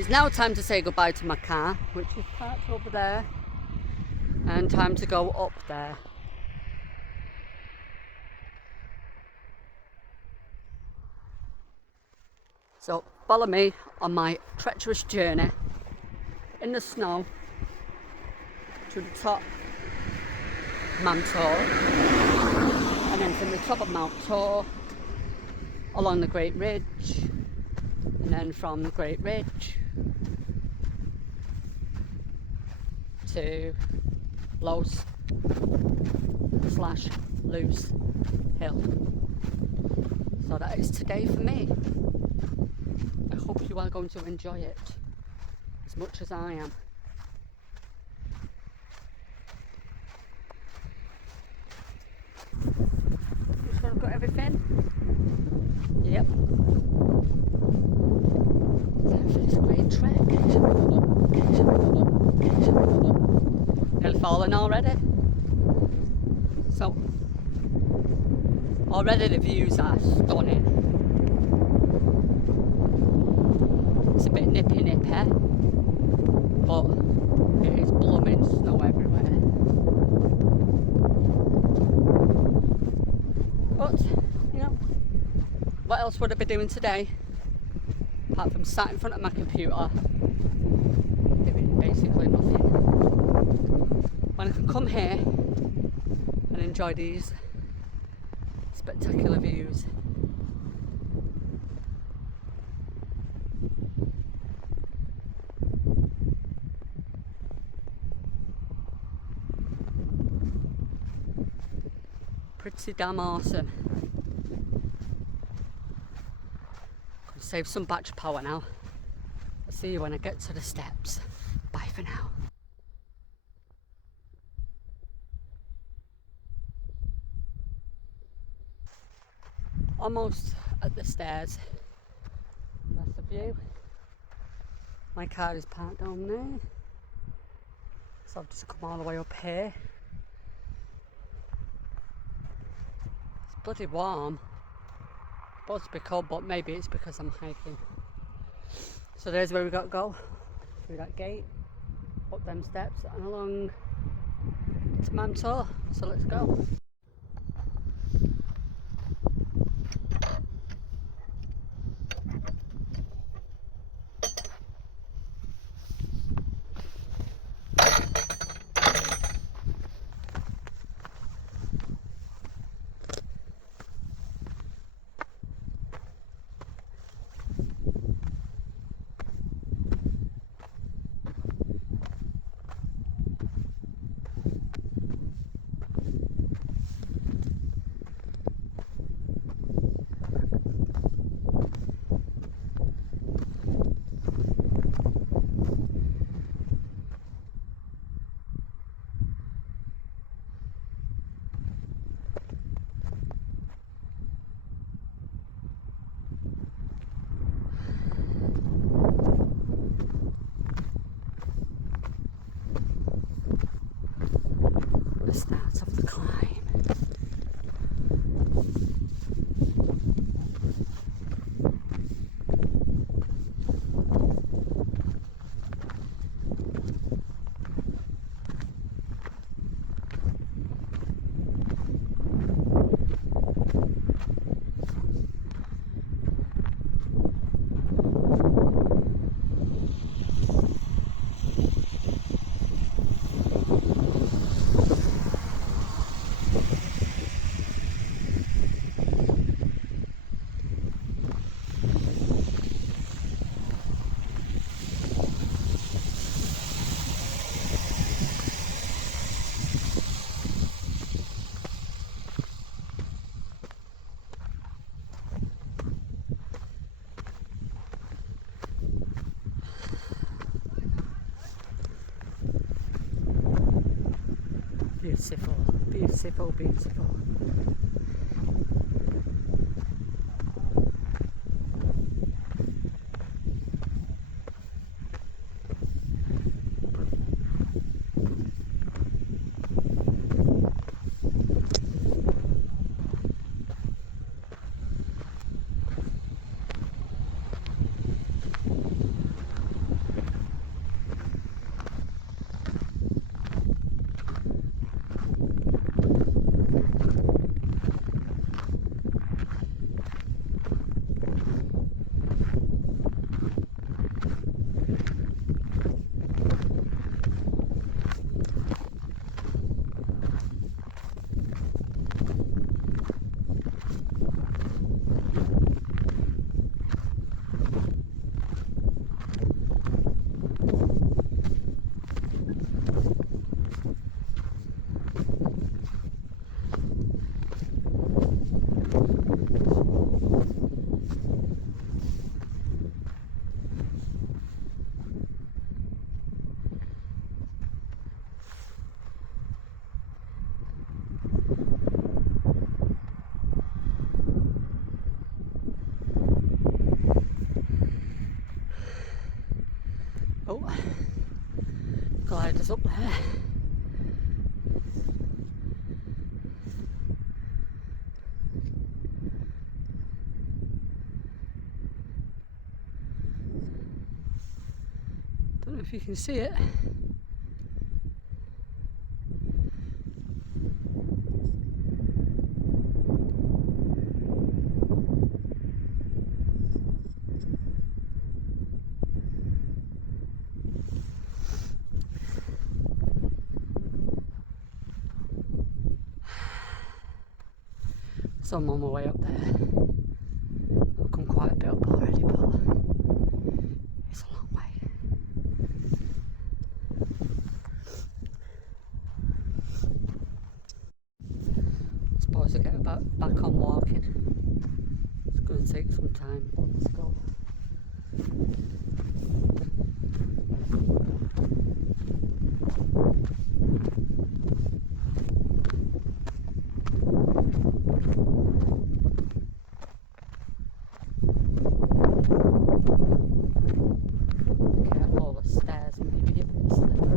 it's now time to say goodbye to my car, which is parked over there, and time to go up there. So follow me on my treacherous journey in the snow to the top Mam Tor, and then from the top of Mam Tor along the Great Ridge, and then from the Great Ridge to Lows / Loose Hill. So that is today for me. I hope you are going to enjoy it as much as I am. Just want to got everything. Yep. Time for this great trek. Nearly fallen already. So already the views are stunning. It's a bit nippy, but it is blooming snow everywhere. But, you know, what else would I be doing today? Apart from sat in front of my computer, doing basically nothing. When I can come here and enjoy these spectacular views. Pretty damn awesome. Gonna save some battery power now. I'll see you when I get to the steps. Bye for now. Almost at the stairs. That's the view. My car is parked down there, so I've just come all the way up here. It's bloody warm. It's supposed to be cold, but maybe it's because I'm hiking. So there's where we got to go. Through that gate, up them steps, and along to Mam Tor. So let's go. The start of the climb. Beautiful, beautiful, beautiful. Oh, gliders up there. Don't know if you can see it. So I'm on my way up there. I've come quite a bit up already, but it's a long way. I suppose I get back on walking. It's going to take some time, but let's go. Careful, the stairs maybe a bit slippery.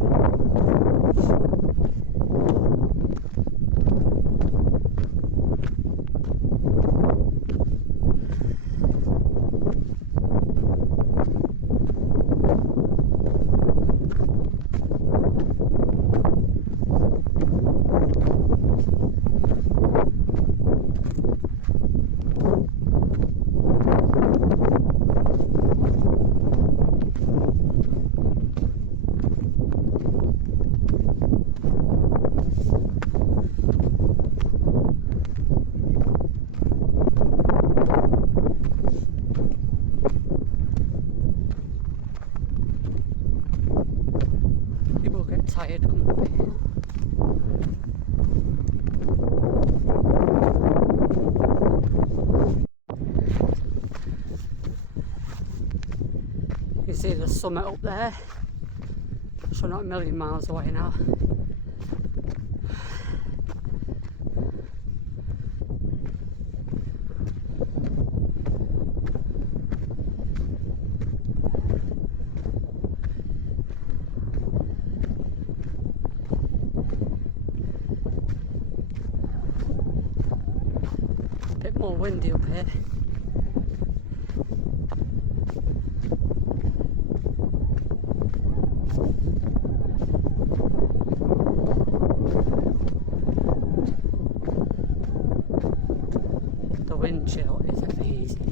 People get tired, couldn't they? You can see the summit up there, so not a million miles away now. A bit more windy up here. The wind chill is amazing.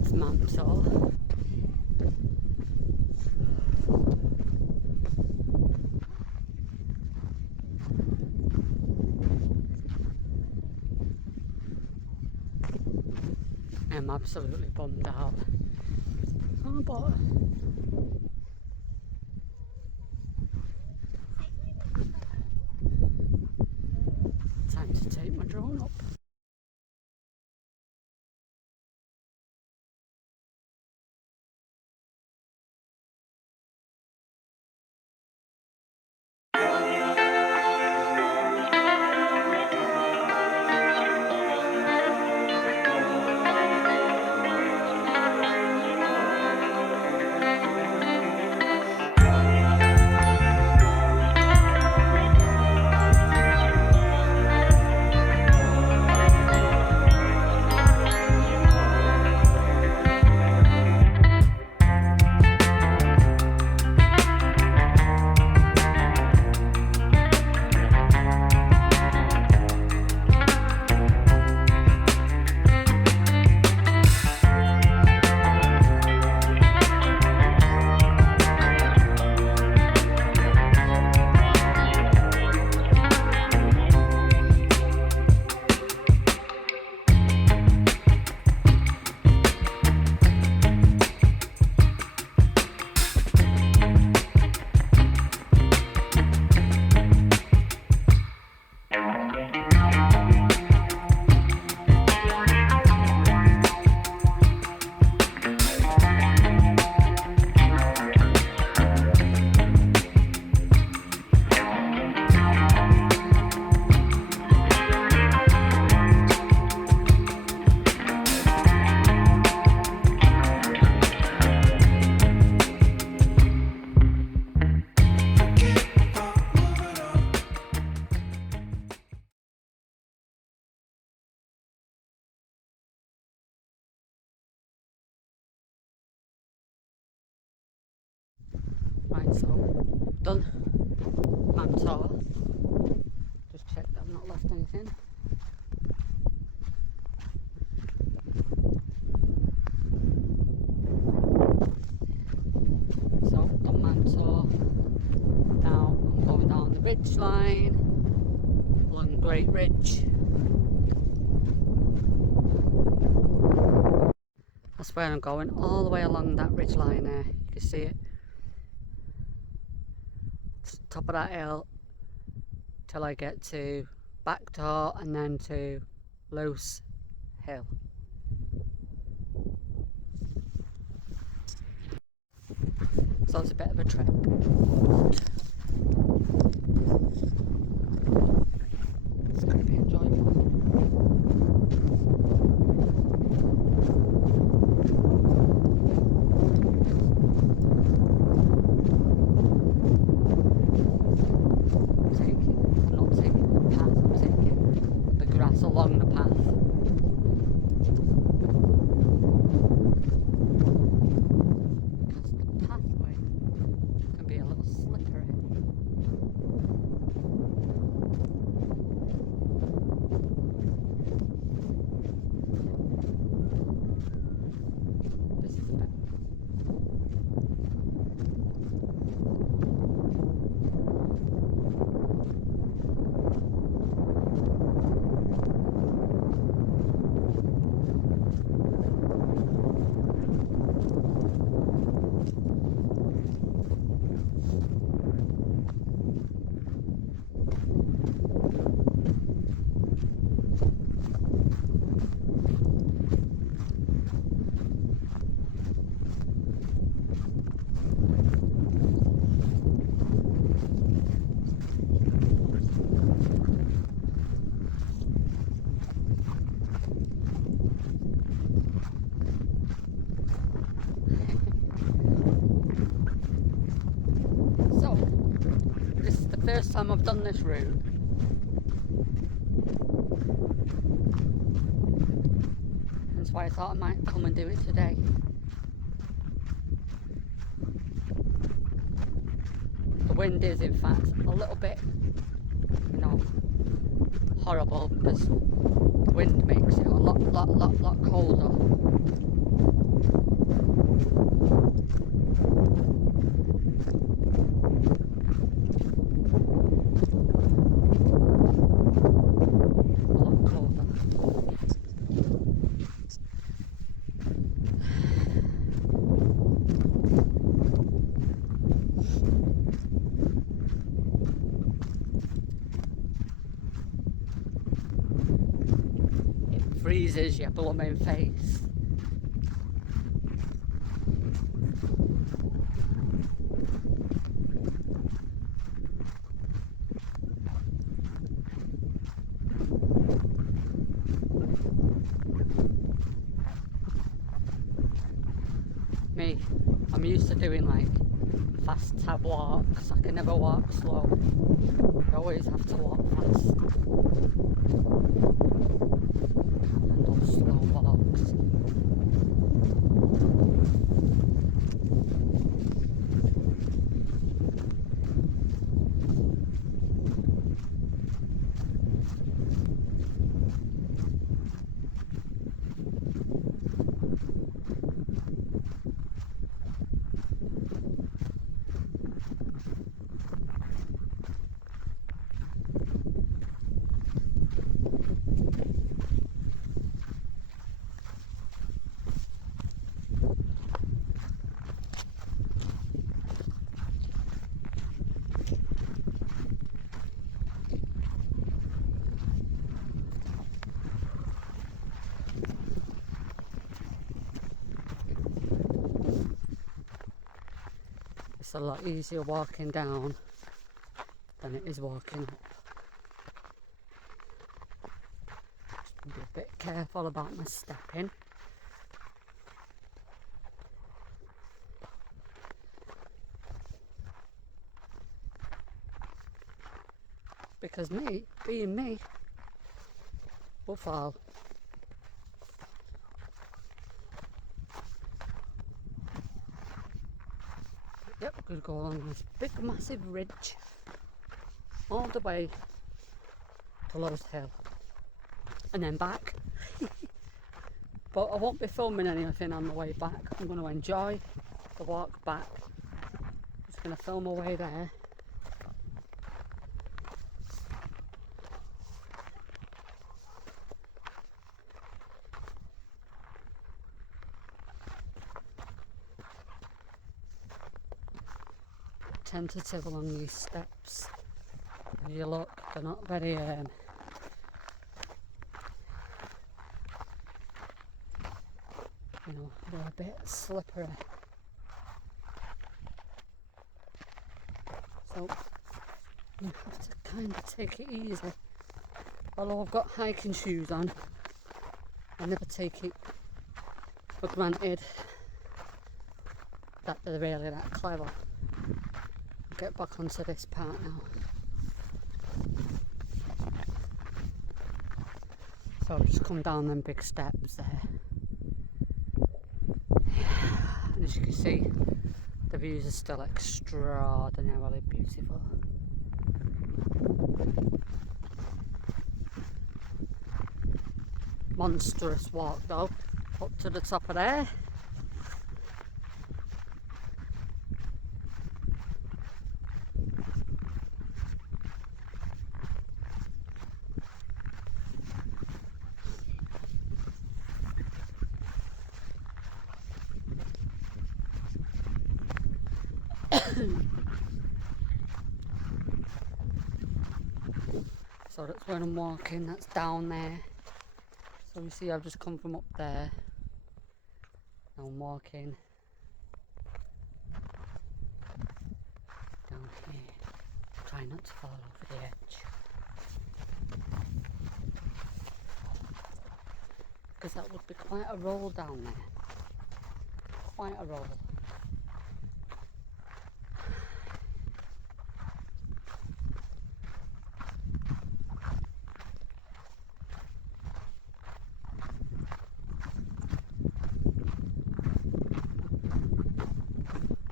It's Mam Tor. I'm absolutely bummed out. Oh, but time to take my drone up. Right, so done Mam Tor. Just check that I've not left anything. So done Mam Tor. Now I'm going down the ridge line along Great Ridge. That's where I'm going, all the way along that ridge line there. You can see it. It's top of that hill till I get to Back Tor and then to Loose Hill. So it's a bit of a trek. It's going to be enjoyable. I'm not taking the path, I'm taking the grass along the path. Because the pathway can be a little slippery. This is a bit. So, this is the first time I've done this route. That's why I thought I might come and do it today. The wind is in fact a little bit, horrible, because the wind makes it a lot colder. Freezes your blooming face. Me, I'm used to doing like fast tab walks. I can never walk slow. I always have to walk fast. And those slow walks. It's a lot easier walking down than it is walking up. Just be a bit careful about my stepping. Because me, being me, will fall. Yep, we're going to go along this big massive ridge all the way to Lowe's Hill and then back. But I won't be filming anything on the way back. I'm going to enjoy the walk back. Just going to film away there. Tentative along these steps. If you look, they're not very you know, they're a bit slippery. So you have to kind of take it easy. Although I've got hiking shoes on, I never take it for granted that they're really that clever. Get back onto this part now. So I've just come down them big steps there. And as you can see, the views are still extraordinarily beautiful. Monstrous walk though, up to the top of there. So that's where I'm walking, that's down there. So you see I've just come from up there. Now I'm walking down here. Try not to fall over the edge. Because that would be quite a roll down there. Quite a roll.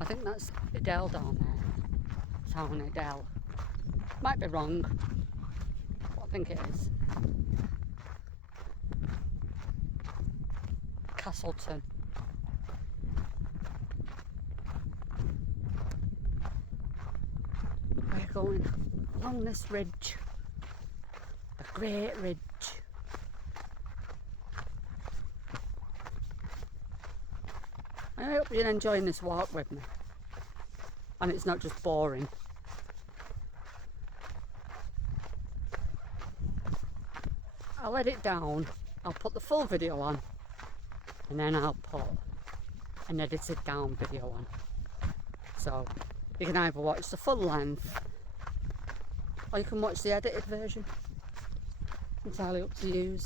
I think that's Adele down there. Town Adele. Might be wrong, but I think it is. Castleton. We're going along this ridge. A great ridge. I hope you're enjoying this walk with me. And it's not just boring. I'll edit down, I'll put the full video on, and then I'll put an edited down video on. So you can either watch the full length or you can watch the edited version. Entirely up to you.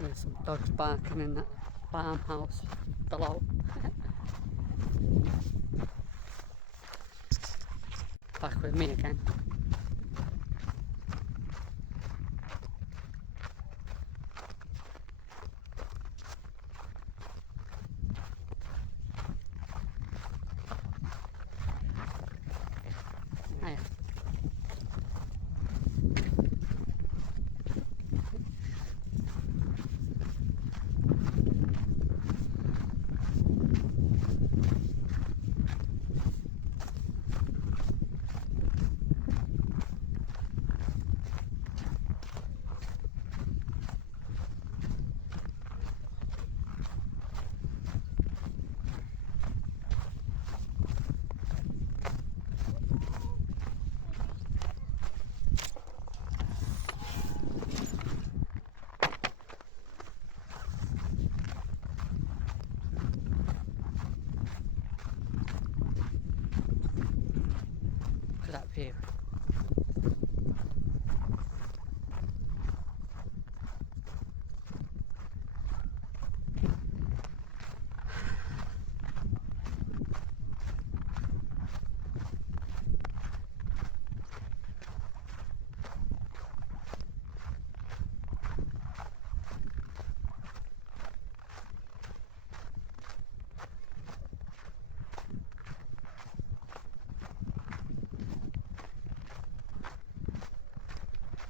There's some dogs barking in that farmhouse below. Back with me again. Hiya.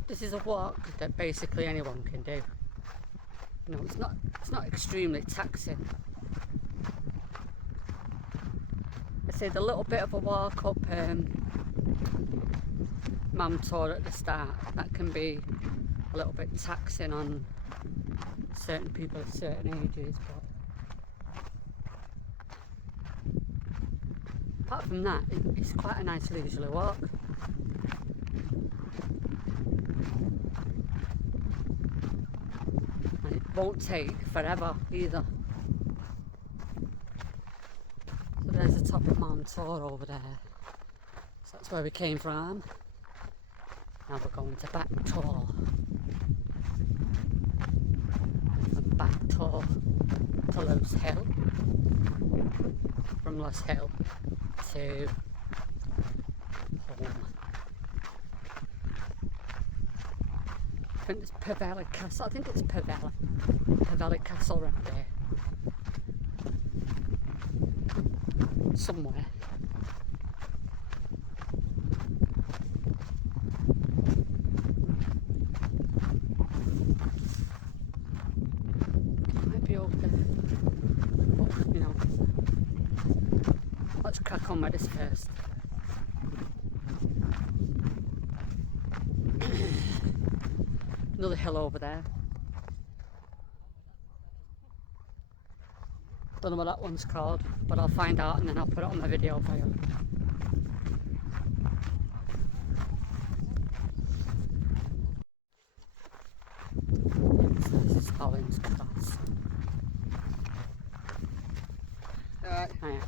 this is a walk that basically anyone can do. You know, it's not extremely taxing. I say the little bit of a walk up Mam Tor at the start, that can be a little bit taxing on certain people of certain ages, but apart from that, it's quite a nice leisurely walk. And it won't take forever either. So there's the top of Mam Tor over there. So that's where we came from. Now we're going to Mam Tor. From Mam Tor to Los Hill. From Los Hill to home. I think it's Pavella Castle. I think it's Pavella Castle right there. Somewhere. Might be over there. But, you know, let's crack on with this first. Another hill over there. Don't know what that one's called, but I'll find out and then I'll put it on my video for you. So this is Holland's Cross. Alright. Hiya.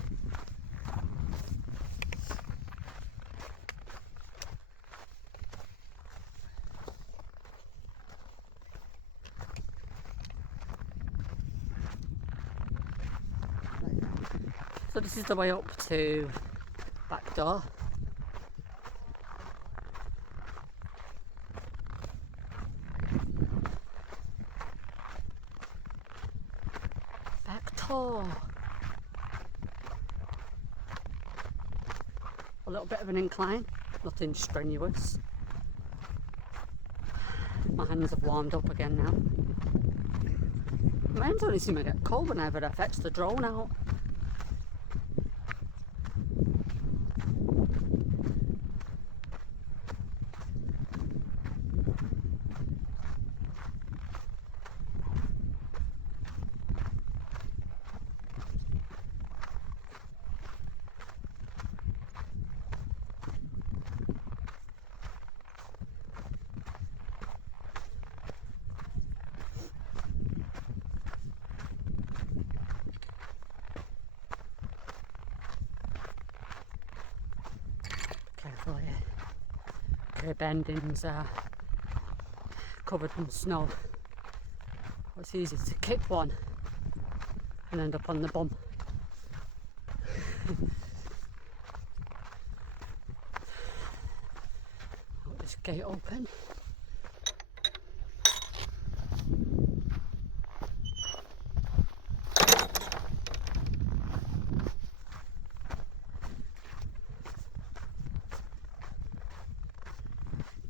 So this is the way up to Mam Tor. Mam Tor. A little bit of an incline, nothing strenuous. My hands have warmed up again now. My hands only seem to get cold whenever I fetch the drone out. Careful here. Curb endings are covered in snow. It's easy to kick one and end up on the bum. Got this gate open.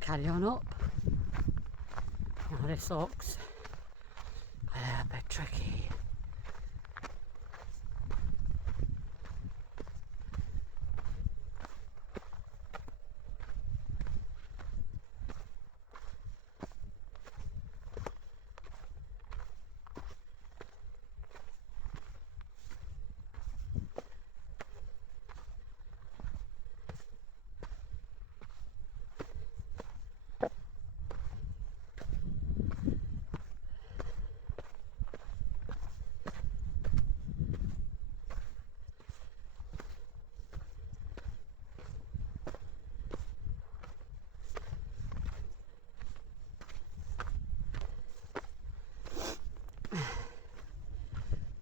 Carry on up. Now this looks a little bit tricky.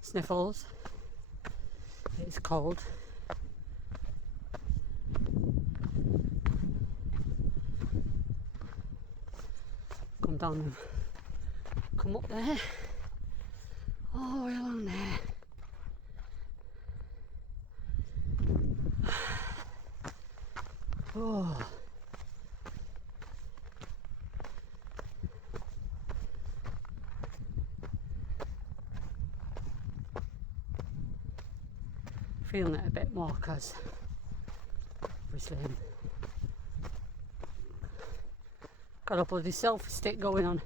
Sniffles. It's cold. Come down and come up there. All the way along there. Oh. feeling it a bit more because obviously got a bloody selfie stick going on.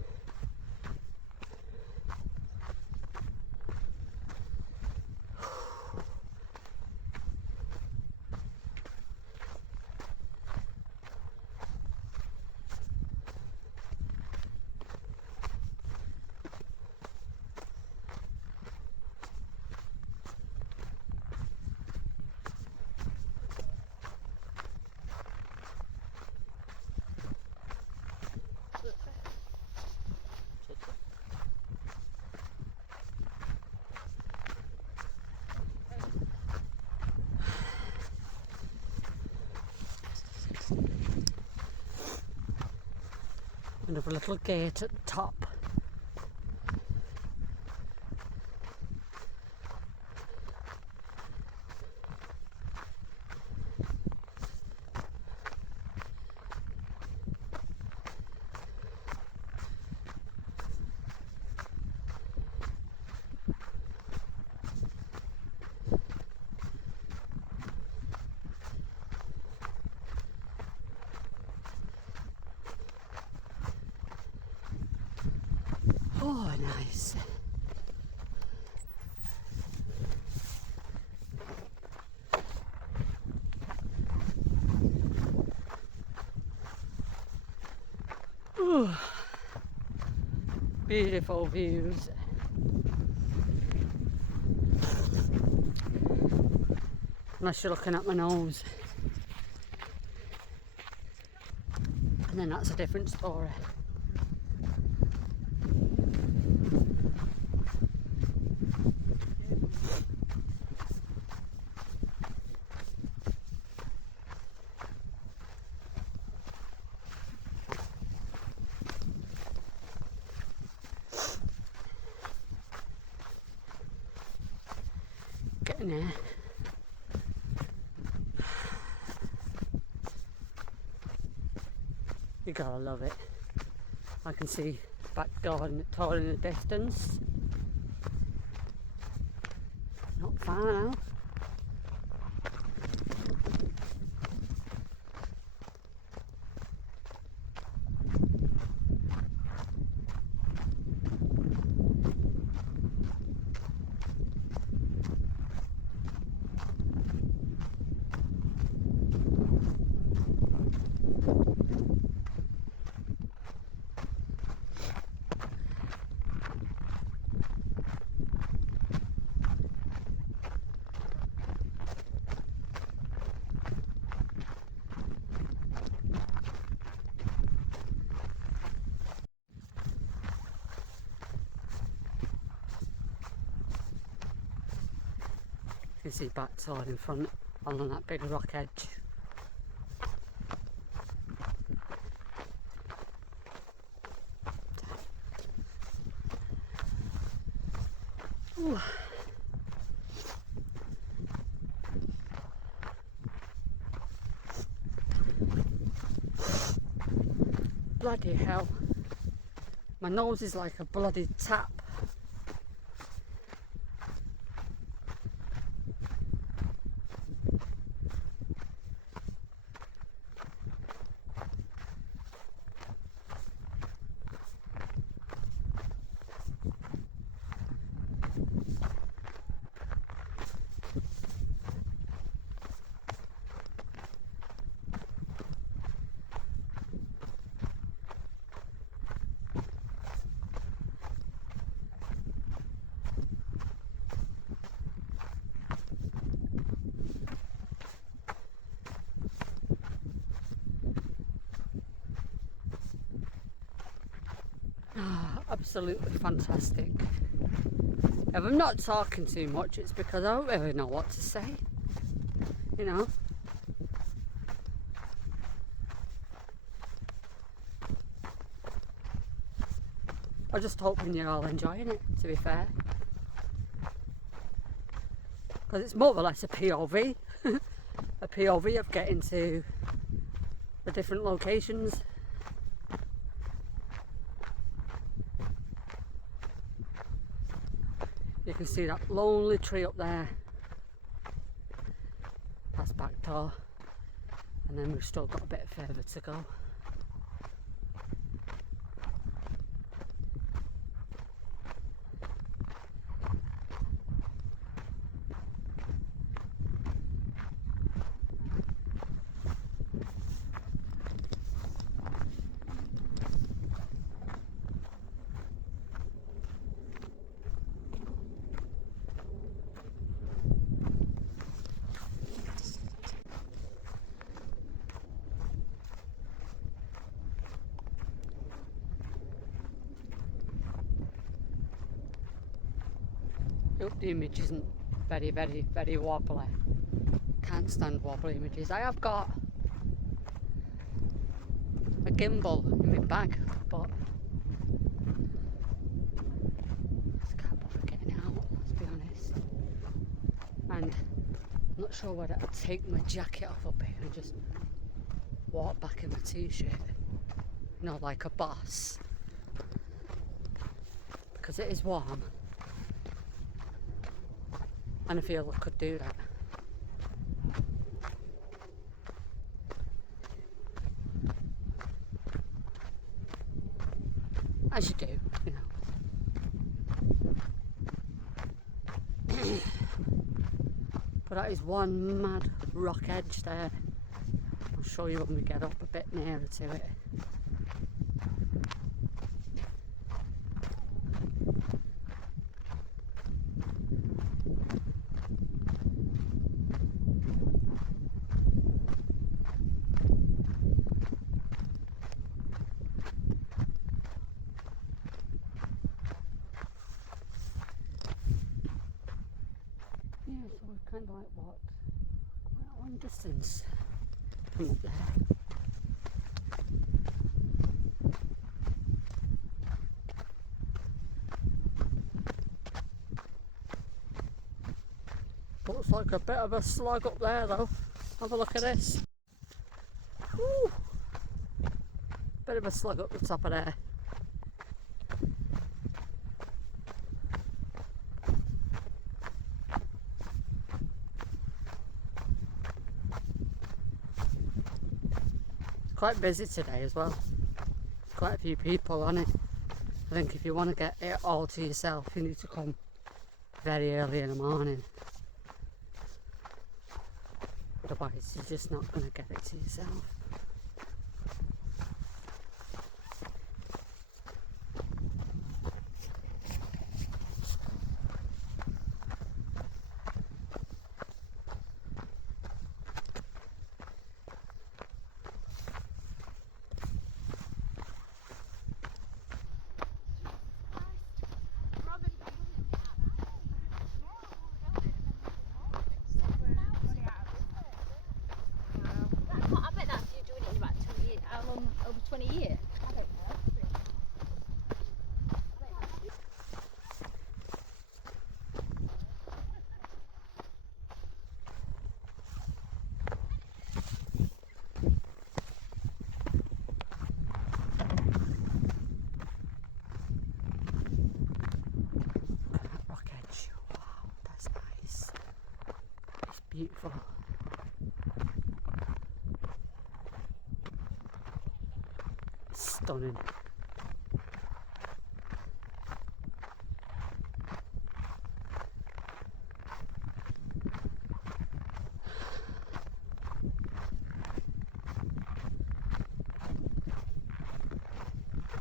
Another little gate at the top. Oh, nice. Ooh. Beautiful views. Unless you're looking at my nose. And then that's a different story. Getting there. You gotta love it. I can see back garden Tor in the distance. Not far now. You can see back Tor in front on that big rock edge. Ooh. Bloody hell. My nose is like a bloody tap. Absolutely fantastic. If I'm not talking too much, it's because I don't really know what to say. You know? I'm just hoping you're all enjoying it, to be fair. Because it's more or less a POV. A POV of getting to the different locations. You can see that lonely tree up there. That's back door, and then we've still got a bit further to go. Hope the image isn't very wobbly. Can't stand wobbly images. I have got a gimbal in my bag, but I just can't bother getting it out, let's be honest. And I'm not sure whether I'd take my jacket off up here and just walk back in my t-shirt, you know, like a boss, because it is warm. And I feel I could do that. As you do, you know. But that is one mad rock edge there. I'll show you when we get up a bit nearer to it. Yeah, so we've kind of like walked quite a long distance from up there. Looks like a bit of a slog up there though. Have a look at this. Woo! Bit of a slug up the top of there. Quite busy today as well. Quite a few people on it. I think if you want to get it all to yourself, you need to come very early in the morning. Otherwise, you're just not going to get it to yourself. Over 20 years? I don't know. Rock edge. Wow, that's nice. It's beautiful. Stunning.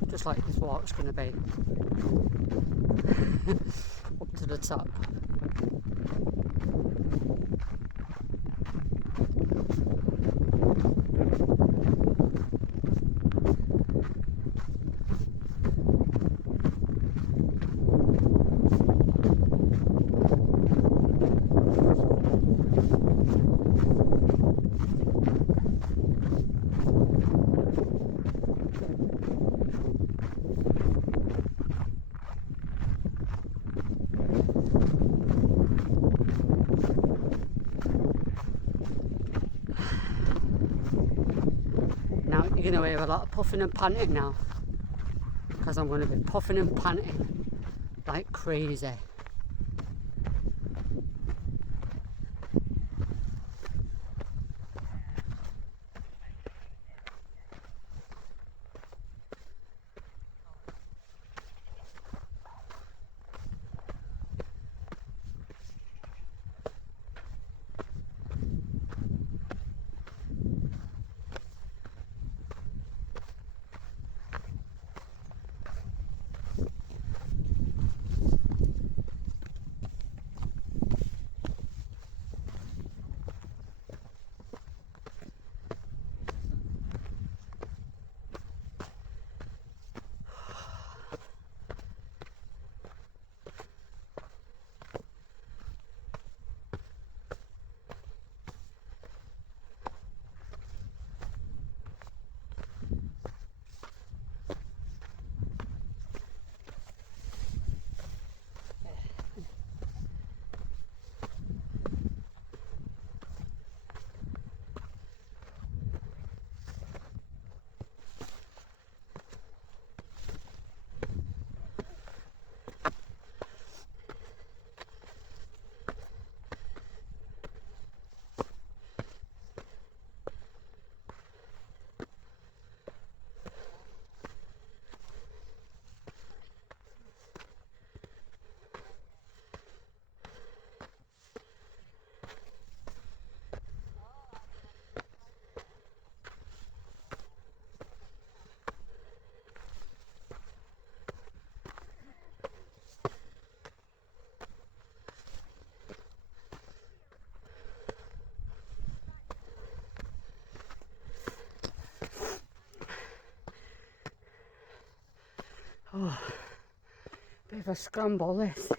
Just like this walk's going to be up to the top. Now you're going to hear a lot of puffing and panting now, because I'm going to be puffing and panting like crazy. Oh, bit of a scramble this.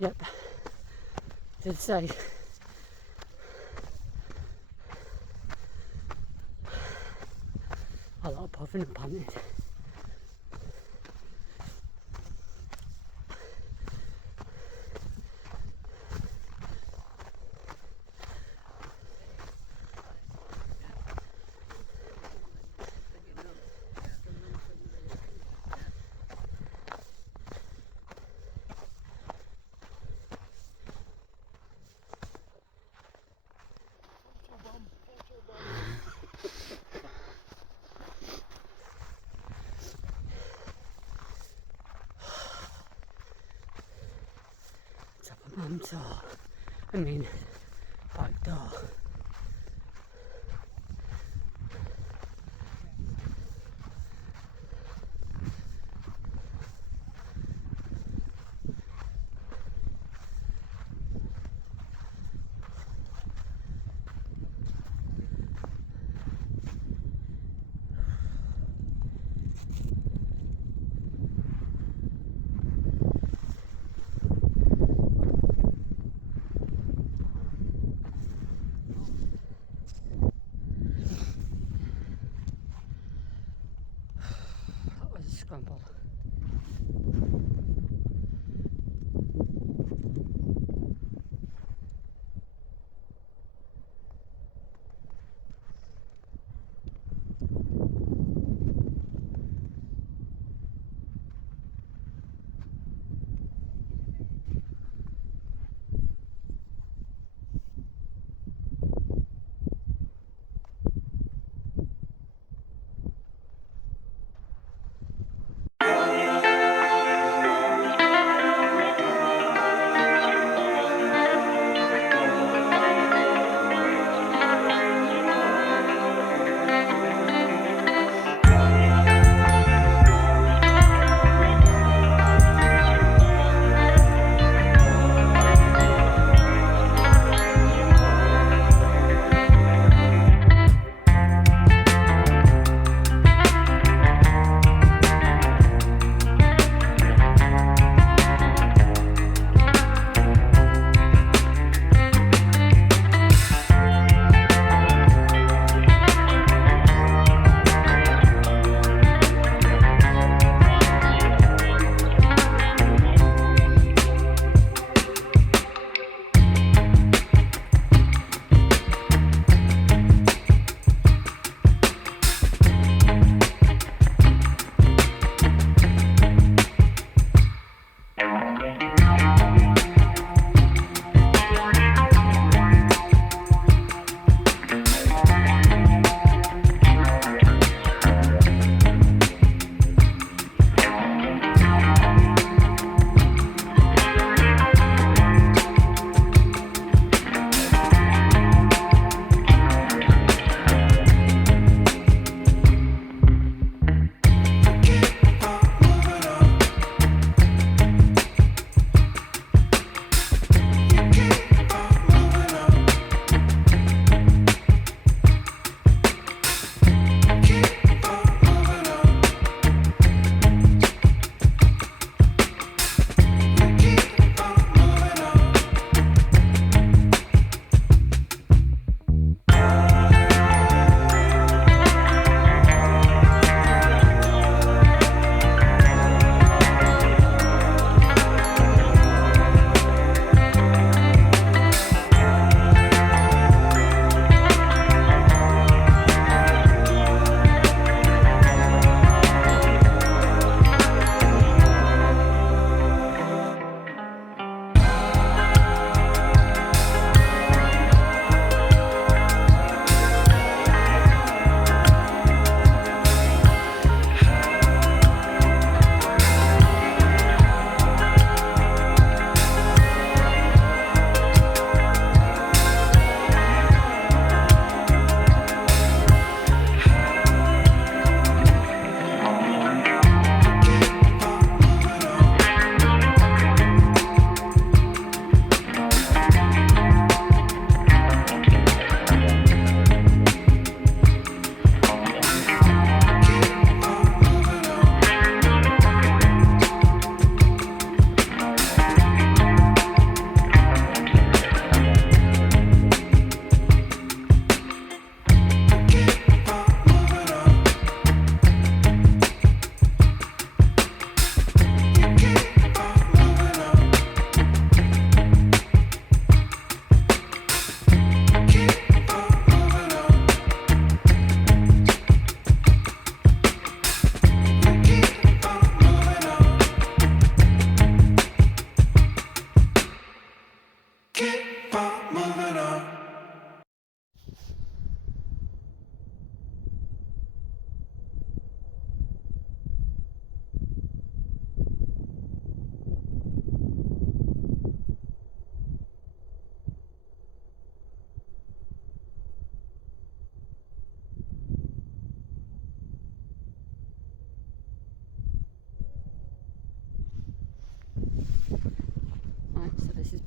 Yep, did say. A lot of puffing and panting. Top of Mam Tor. I mean, back door. That was a scramble.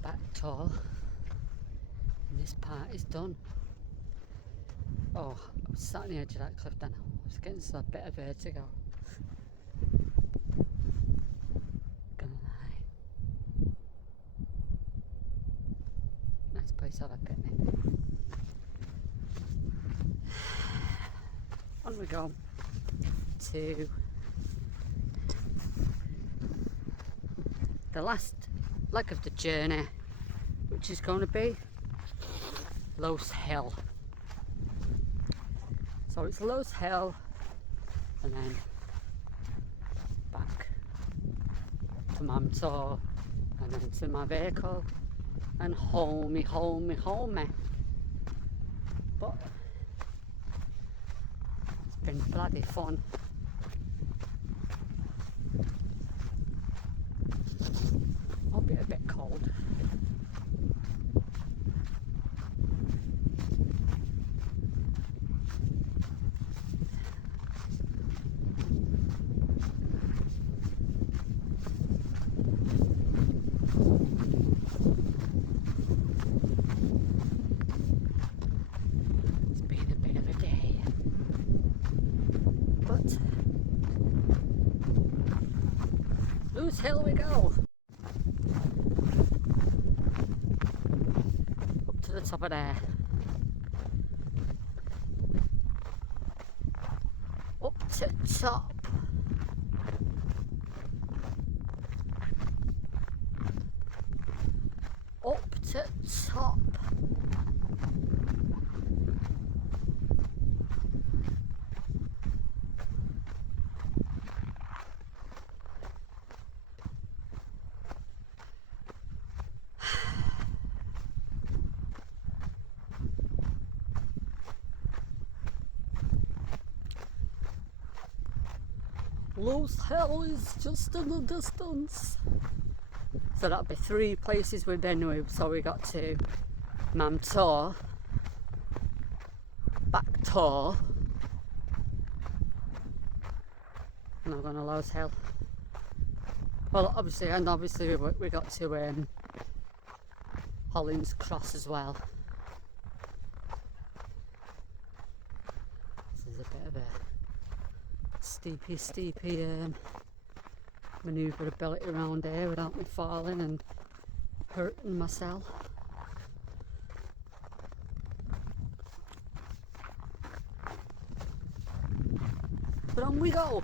back Tor, and this part is done. Oh, I was sat on the edge of that cliff then. I was getting a bit of vertigo. Gonna lie. Nice place to have a picnic. On we go to the last leg of the journey, which is going to be Lowe's Hill. So it's Lowe's Hill and then back to Mam Tor and then to my vehicle and homey. But it's been bloody fun. I'll be a bit cold. It's been a bit of a day. But Lowe's Hill we go. Up to the top of there. Up to top. Up to top. Lowe's Hill is just in the distance. So that'll be 3 places we've been with. So we got to Mam Tor, back Tor, and I'm going to Lowe's Hill. Well, obviously we got to Hollins Cross as well. This is a bit of a steepy manoeuvrability around here without me falling and hurting myself. But on we go.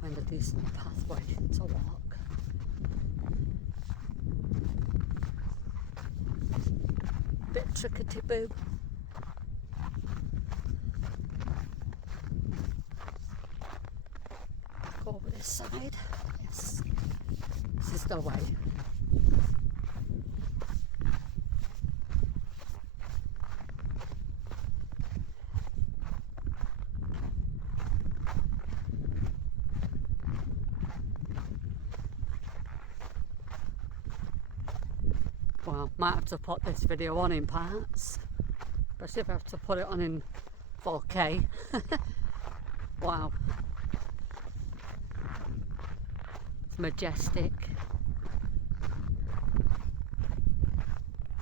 Find a decent pathway to walk. Bit trickety-boo. Go over this side. Yes. This is the way. Well, might have to put this video on in parts, especially if I have to put it on in 4K. Wow. It's majestic.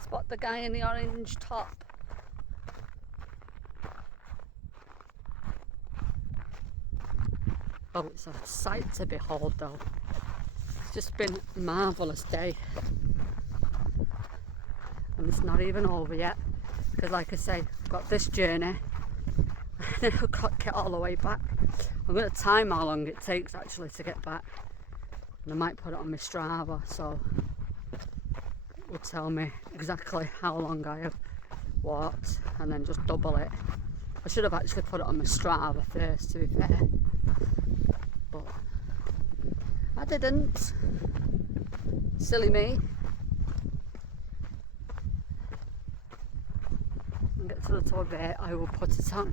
Spot the guy in the orange top. Oh, it's a sight to behold though. It's just been a marvellous day. And it's not even over yet, because like I say, I've got this journey and then I've got to get all the way back. I'm going to time how long it takes actually to get back, and I might put it on my Strava so it will tell me exactly how long I have walked and then just double it. I should have actually put it on my Strava first, to be fair, but I didn't. Silly me. Get to the top of it, I will put it on.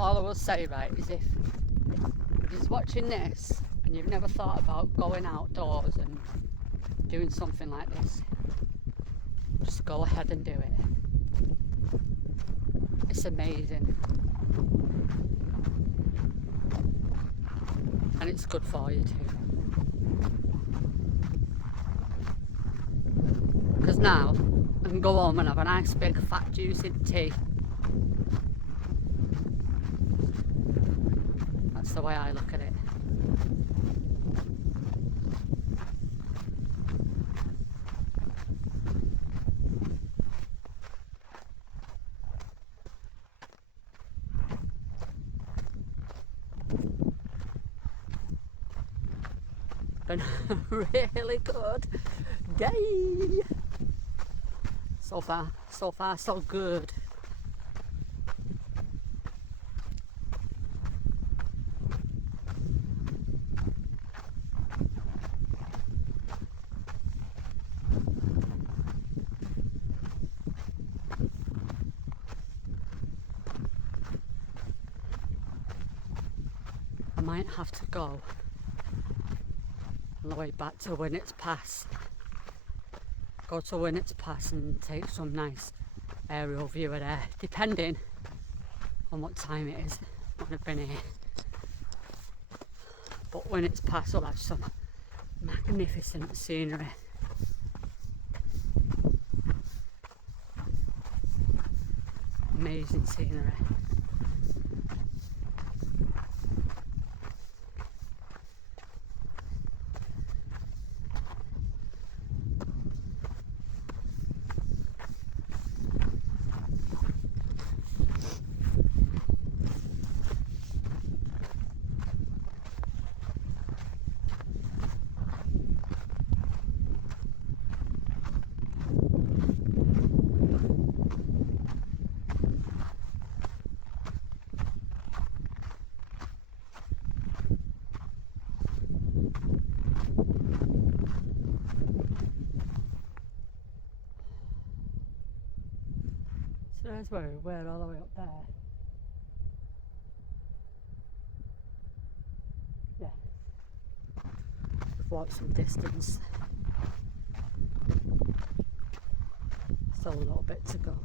all I will say, right, is if you're watching this and you've never thought about going outdoors and doing something like this, just go ahead and do it. It's amazing. And it's good for you too. Because now I can go home and have a nice big fat juicy tea. That's the way I look at it. Been really good day. So far so good. I might have to go on the way back to Winnet's Pass. Go to Winnet's Pass and take some nice aerial view of there, depending on what time it is when I've been here. But Winnet's Pass will have some magnificent scenery. Amazing scenery. So there's where we're all the way up there. Yeah. We've walked some distance. Still a little bit to go.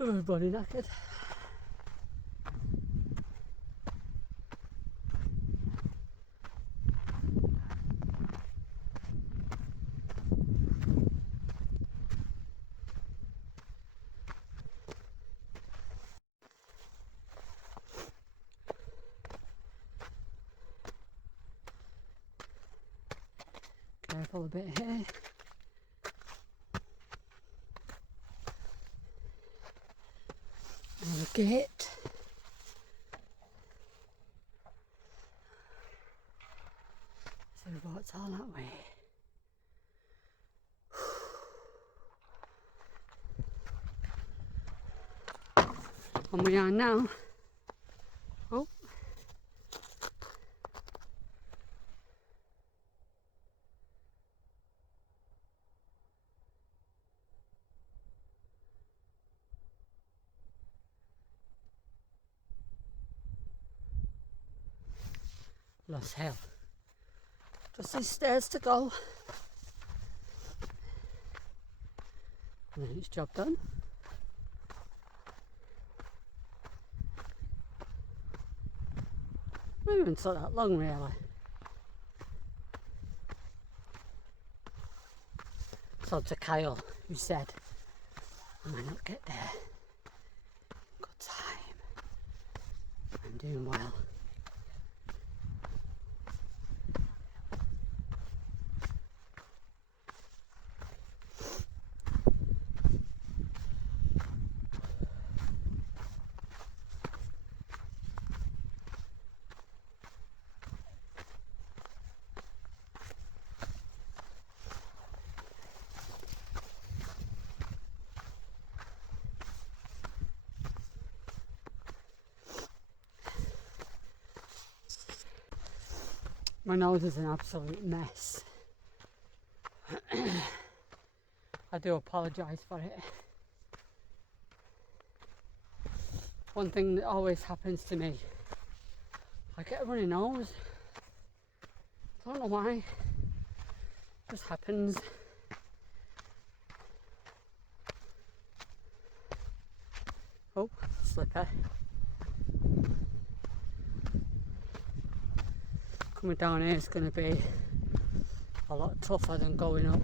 Everybody knackered. careful a bit here. And a gate. So the boat's all that way. And we are now. Oh. Lost Hill. Just these stairs to go. And then it's job done. Not even so that long really. So to Kyle, who said I might not get there. Got time. I'm doing well. My nose is an absolute mess. I do apologise for it. One thing that always happens to me, I get a runny nose. I don't know why. It just happens. Oh, slipper. Coming down here is going to be a lot tougher than going up.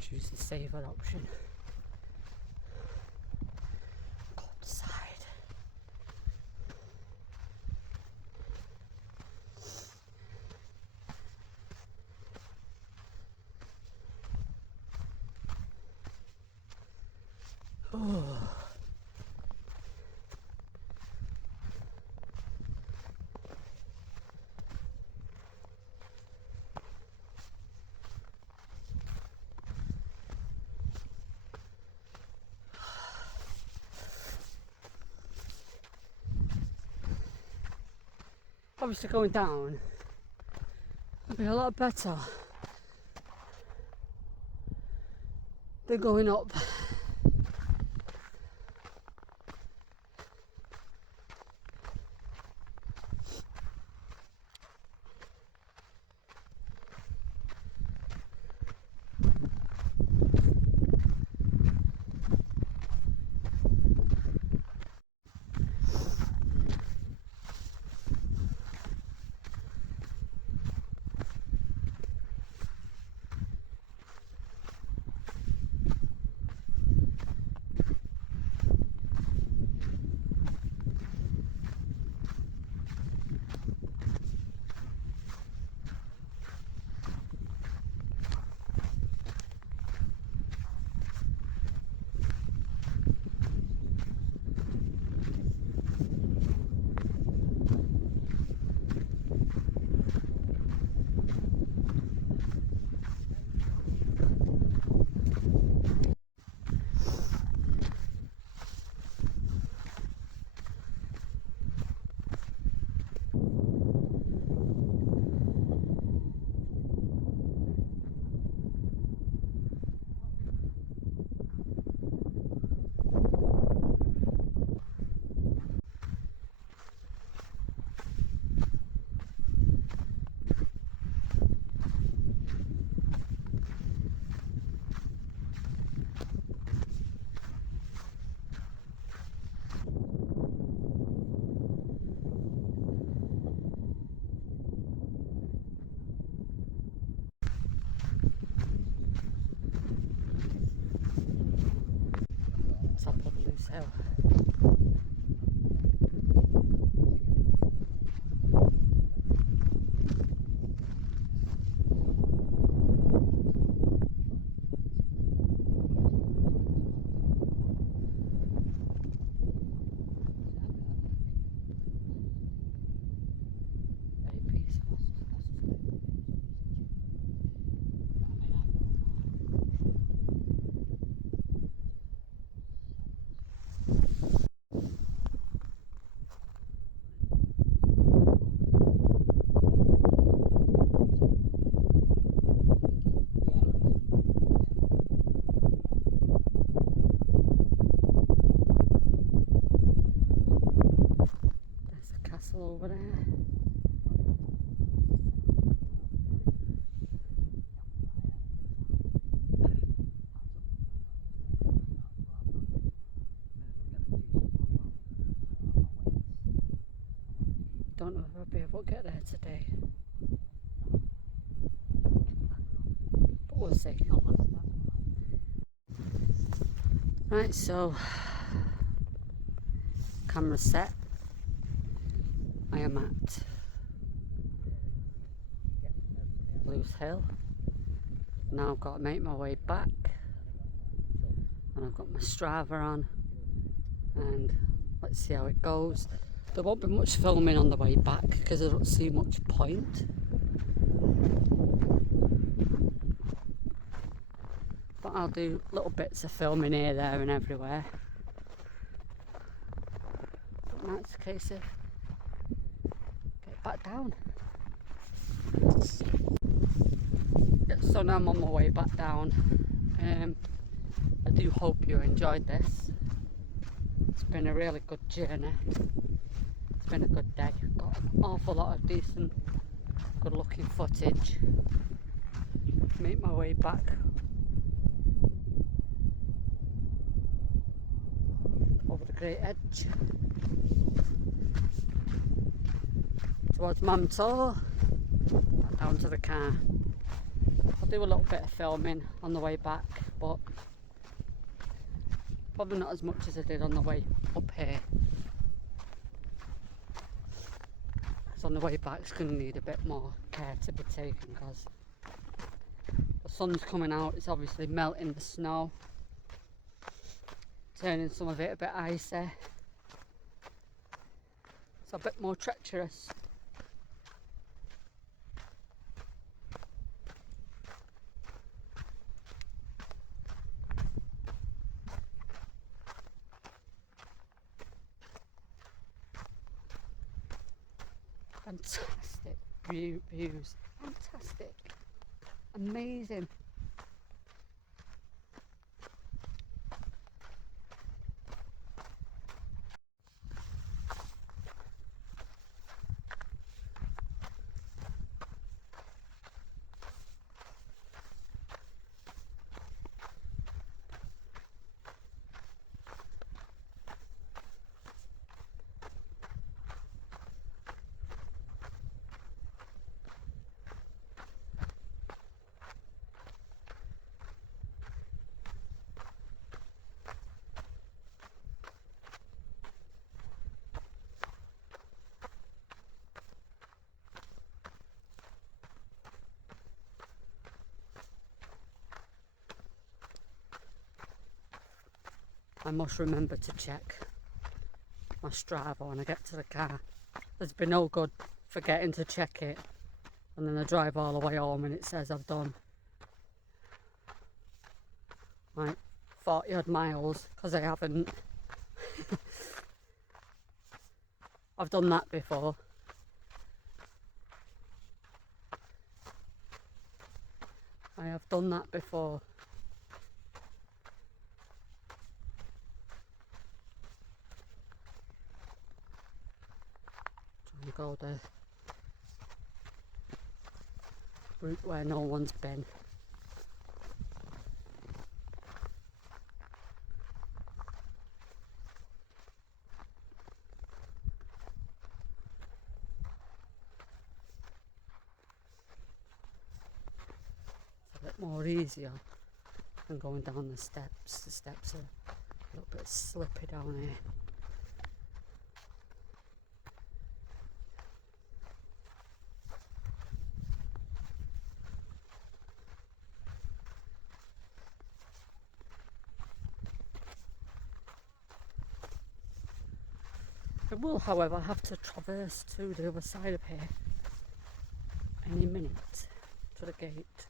Choose the safer option. Go up the side. Oh. Obviously going down would be a lot better than going up. Hill. Very peaceful. There's a castle over there. Don't know if I'll be able to get there today, but we'll see. Right, so camera set. I am at Blues Hill. Now I've got to make my way back, and I've got my Strava on, and let's see how it goes. There won't be much filming on the way back because I don't see much point. But I'll do little bits of filming here, there and everywhere. But now it's a case of get back down. So now I'm on my way back down. I do hope you enjoyed this. It's been a really good journey. It's been a good day. Got an awful lot of decent, good looking footage. Make my way back over the Great Edge towards Mam Tor, down to the car. I'll do a little bit of filming on the way back, but probably not as much as I did on the way up here. So on the way back it's going to need a bit more care to be taken because the sun's coming out. It's obviously melting the snow, turning some of it a bit icy. It's a bit more treacherous. Fantastic views, fantastic, amazing. I must remember to check my Strava when I get to the car. There's been no good forgetting to check it, and then I drive all the way home and it says I've done like 40 odd miles because I haven't. I've done that before. I have done that before. Trying to go the route where no one's been. It's a bit more easier than going down the steps. The steps are A little bit slippy down here. I will, however, have to traverse to the other side of here any minute to the gate.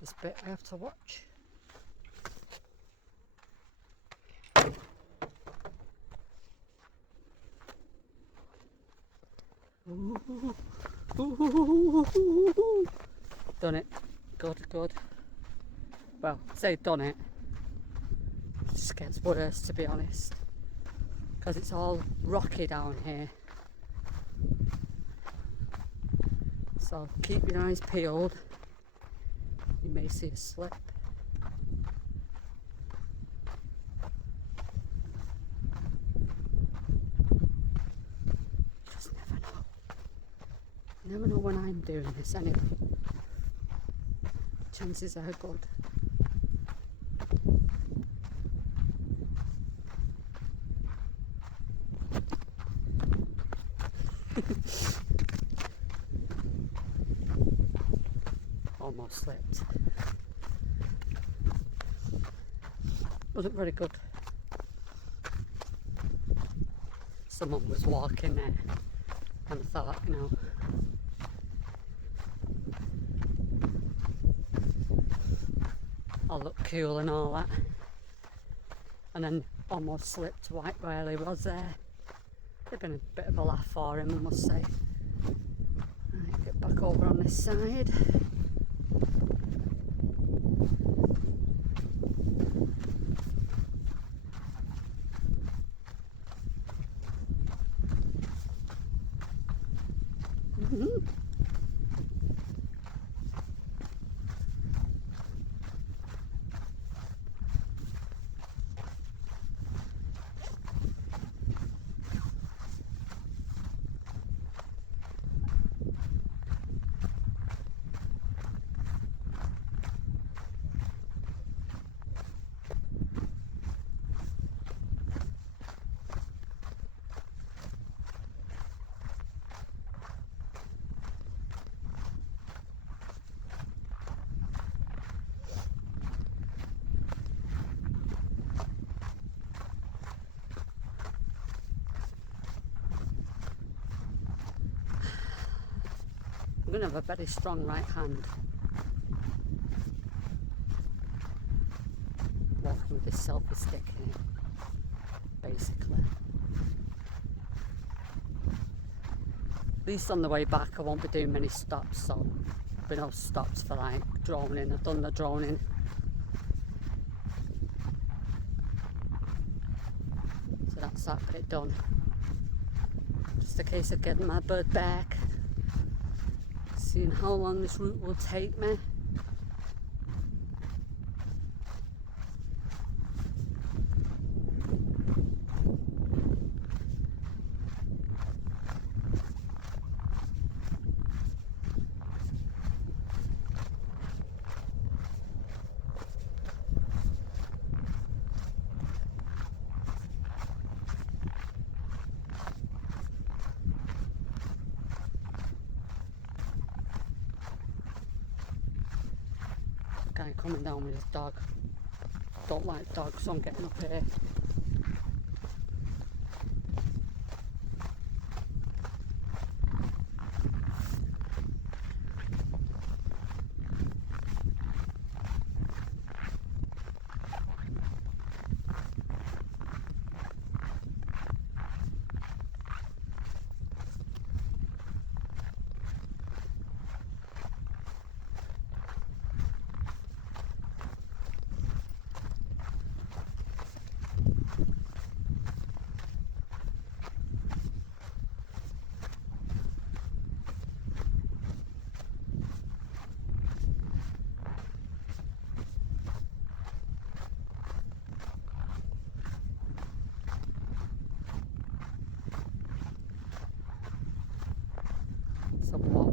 This bit I have to watch. Ooh. Ooh. Done it. Good, good. Well, say done it. It just gets worse, to be honest, because it's all rocky down here. So keep your eyes peeled. You may see a slip. You just never know. You never know when I'm doing this anyway. Chances are good. Almost slipped. Wasn't very good. Someone was walking there and I thought, you know, I'll look cool and all that, and then almost slipped right while he was there. It'd been a bit of a laugh for him, I must say. Right, get back over on this side. I'm going to have a very strong right hand. Walking with this selfie stick here, basically. At least on the way back I won't be doing many stops, so there'll be no stops for like droning. I've done the droning. So that's that bit done. Just a case of getting my bird back. Seeing how long this route will take me. Guy coming down with his dog. Don't like dogs, so I'm getting up here.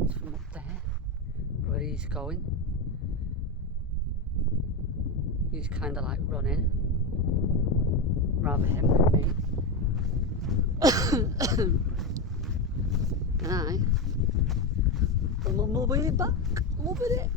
distance from up there where he's going. He's kind of like running, rather him than me. And I am on my way back, loving it.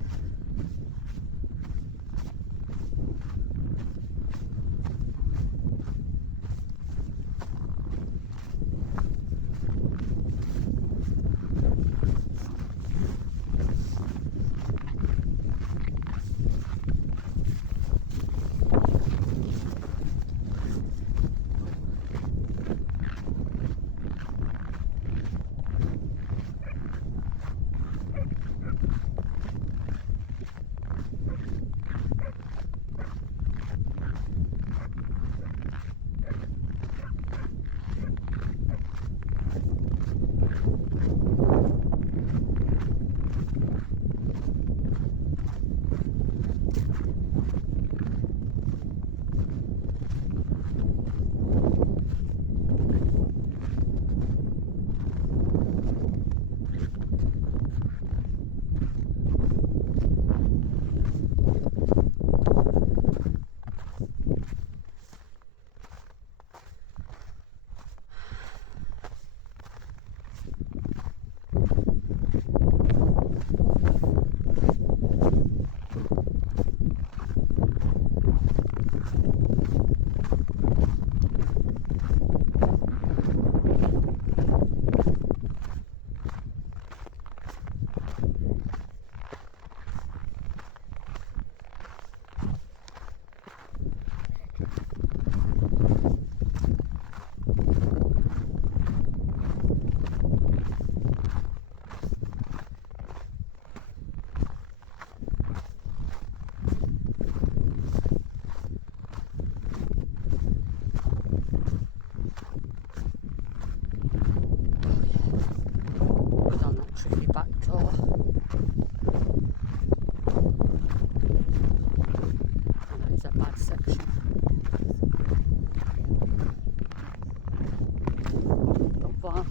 Back door. And that is a bad section. Not far.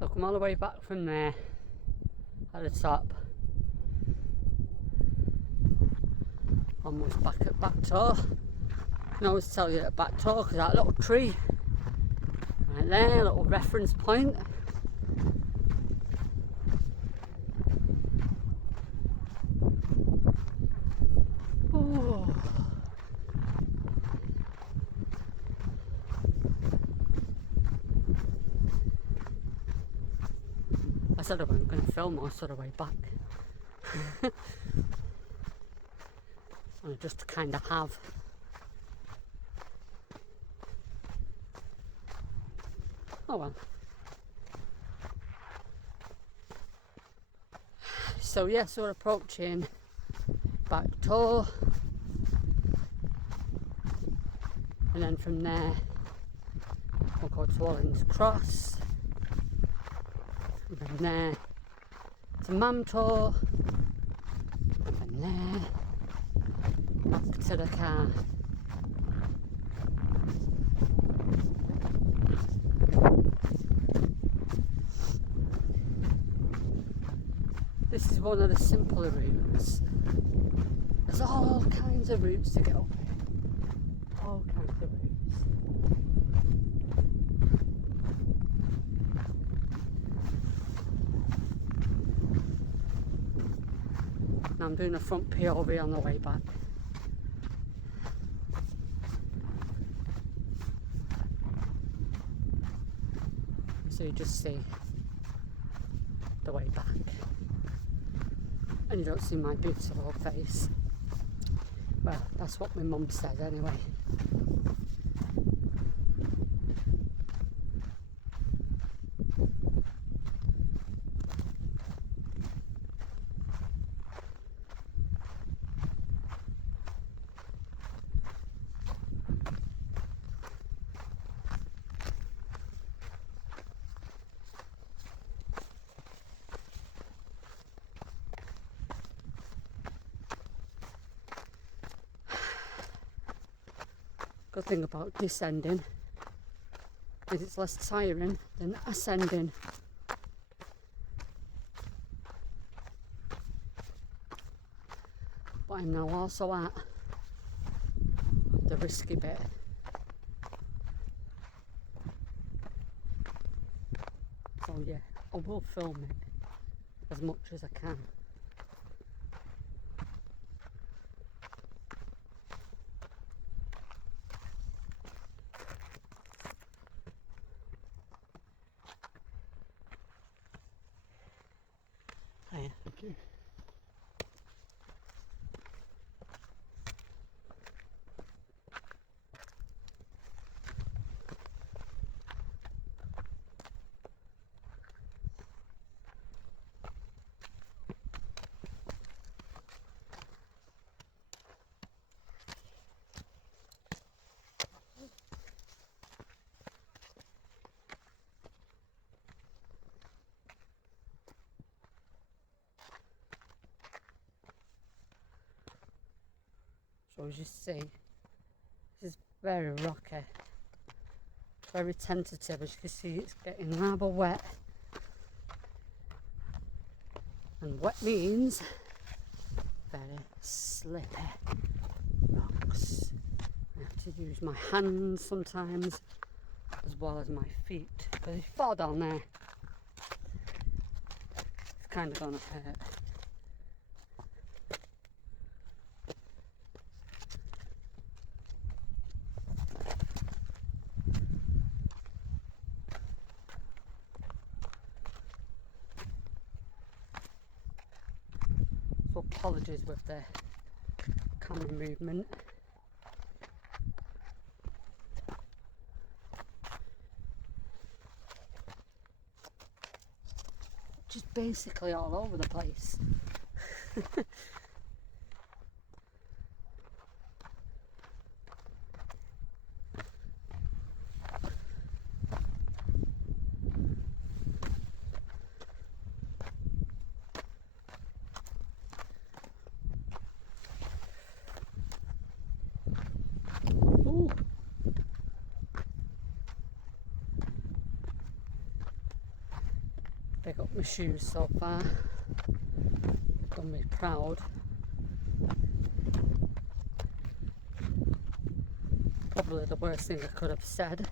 So come all the way back from there at the top. Almost back at Mam Tor. I can always tell you at Mam Tor because that little tree right there, little reference point. Oh. I said I wasn't going to film most of the way back. And just to kind of have oh well. So yes, we're approaching Mam Tor, and then from there we'll go to Walling's Cross, and from there to Mam Tor, and from there back to the car. This is one of the simpler routes. There's all kinds of routes to get up here. All kinds of routes. Now I'm doing a front POV on the way back. So you just see the way back. And you don't see my beautiful face. Well, that's what my mum said anyway. Good thing about descending is it's less tiring than ascending. But I'm now also at the risky bit. So yeah, I will film it as much as I can. Hiya. Okay. So as you see, this is very rocky, very tentative. As you can see, it's getting rather wet. And wet means very slippy rocks. I have to use my hands sometimes as well as my feet, because if you fall down there, it's kind of gonna hurt. So apologies with the camera movement. Just basically all over the place. Ooh. Pick up my shoes so far. Done me proud. Probably the worst thing I could have said.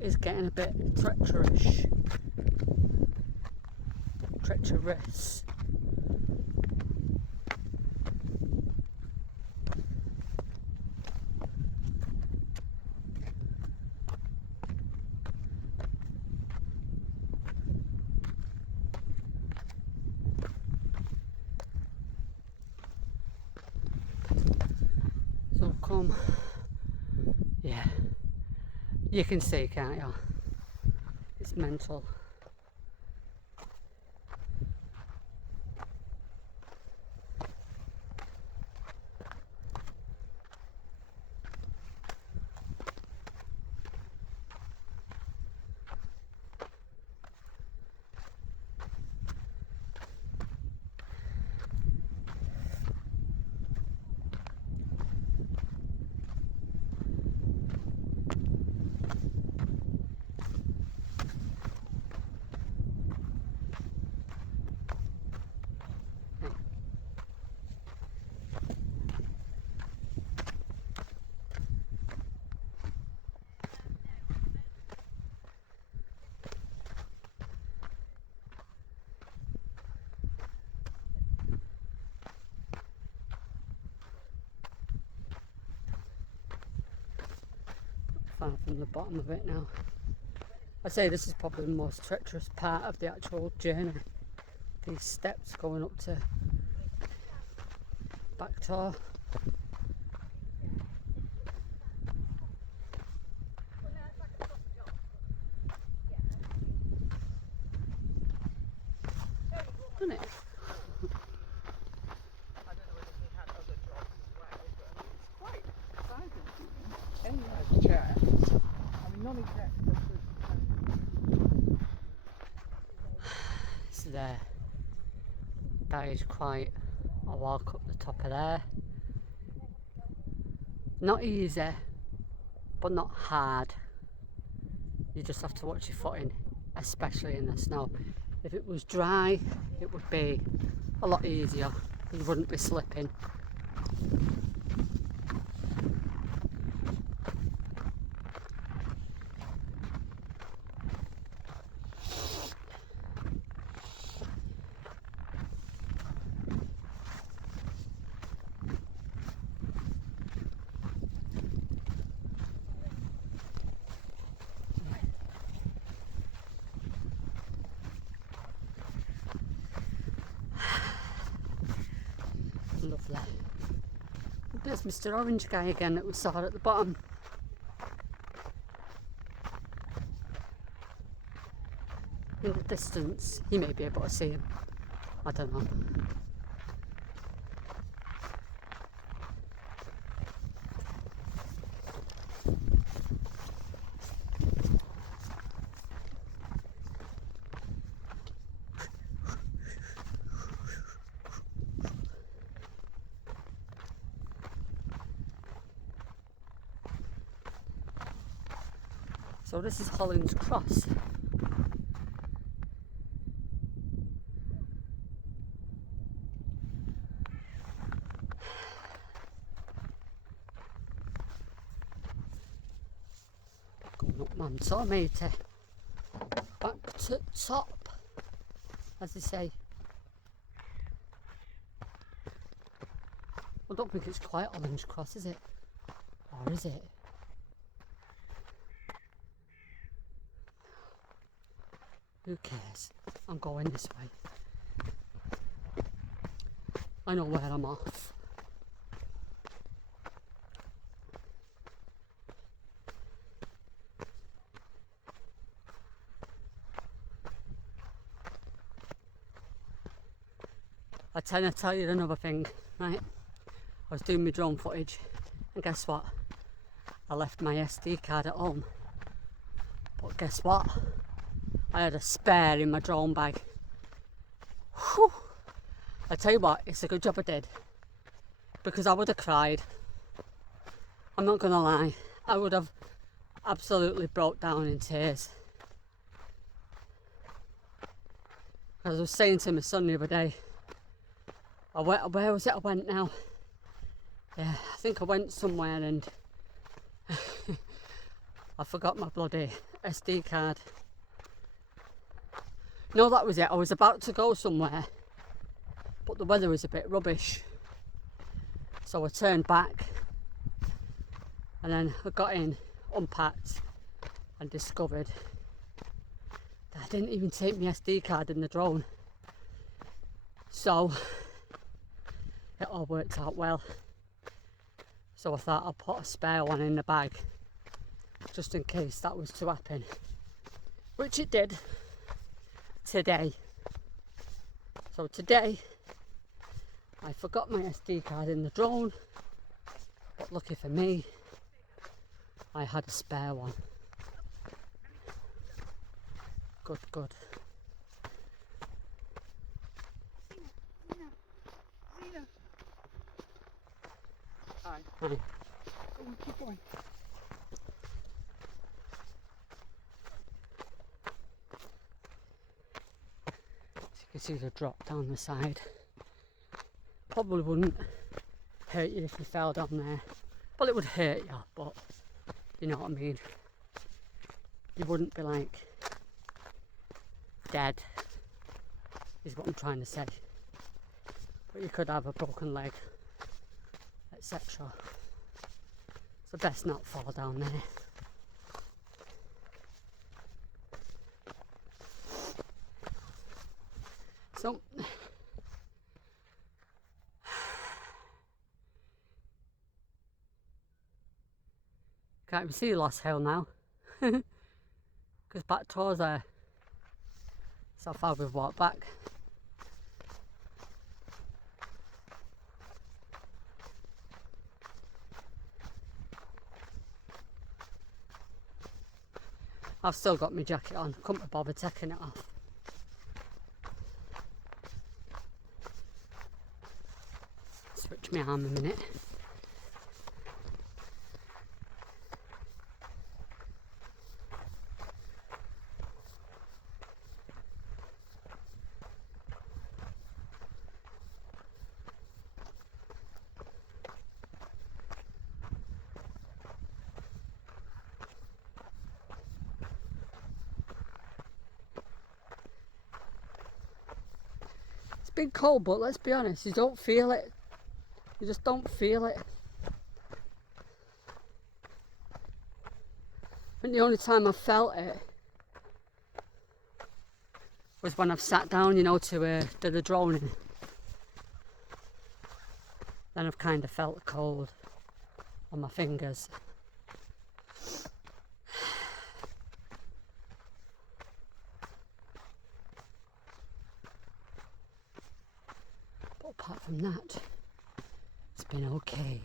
It's getting a bit treacherous. So come, yeah, you can see, can't you? It's mental. Far from the bottom of it now. I say this is probably the most treacherous part of the actual journey. These steps going up to Mam Tor. Isn't it? So there, that is quite a walk up the top of there. Not easy, but not hard. You just have to watch your footing, especially in the snow. If it was dry, it would be a lot easier. You wouldn't be slipping. Lovely. There's Mr. Orange guy again that we saw at the bottom. In the distance, you may be able to see him. I don't know. So this is Holland's Cross. Going up Mam Tor, matey. Back to top, as they say. I don't think it's quite Holland's Cross, is it? Or is it? Who cares? I'm going this way. I know where I'm off. I tend to tell you another thing, right? I was doing my drone footage, and guess what? I left my SD card at home. But guess what? I had a spare in my drone bag. Whew. I tell you what, it's a good job I did, because I would have cried. I'm not gonna lie, I would have absolutely broke down in tears. As I was saying to my son the other day, where was it I went now? Yeah, I think I went somewhere and I forgot my bloody SD card. No, that was it. I was about to go somewhere, but the weather was a bit rubbish. So I turned back and then I got in, unpacked and discovered that I didn't even take my SD card in the drone. So it all worked out well. So I thought I'll put a spare one in the bag just in case that was to happen, which it did today. So today I forgot my SD card in the drone, but lucky for me I had a spare one. Good. Hi. Go on, keep going. You can see the drop down the side. Probably wouldn't hurt you if you fell down there. Well, it would hurt you, but you know what I mean. You wouldn't be like dead, is what I'm trying to say. But you could have a broken leg, etc. So best not fall down there. So can't even see the last hill now because Mam Tor's there. So far we've walked back. I've still got my jacket on, couldn't be bothered taking it off. Switch my arm a minute. It's been cold, but let's be honest, you don't feel it. You just don't feel it. I think the only time I felt it was when I've sat down, you know, to do the droning. Then I've kind of felt the cold on my fingers. But apart from that, it's been okay.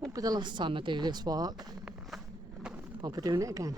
Won't be the last time I do this walk. I'll be doing it again.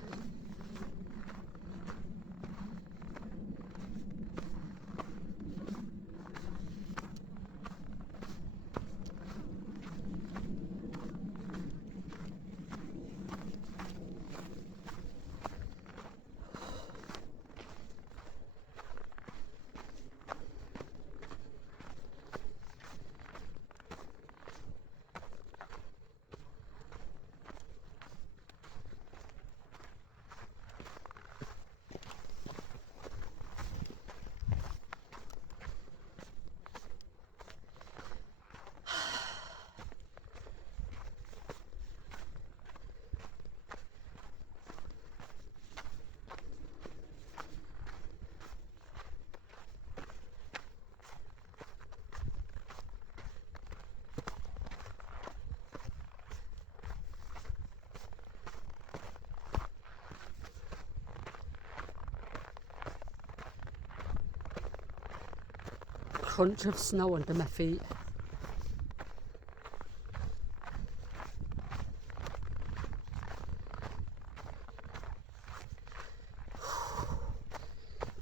Crunch of snow under my feet.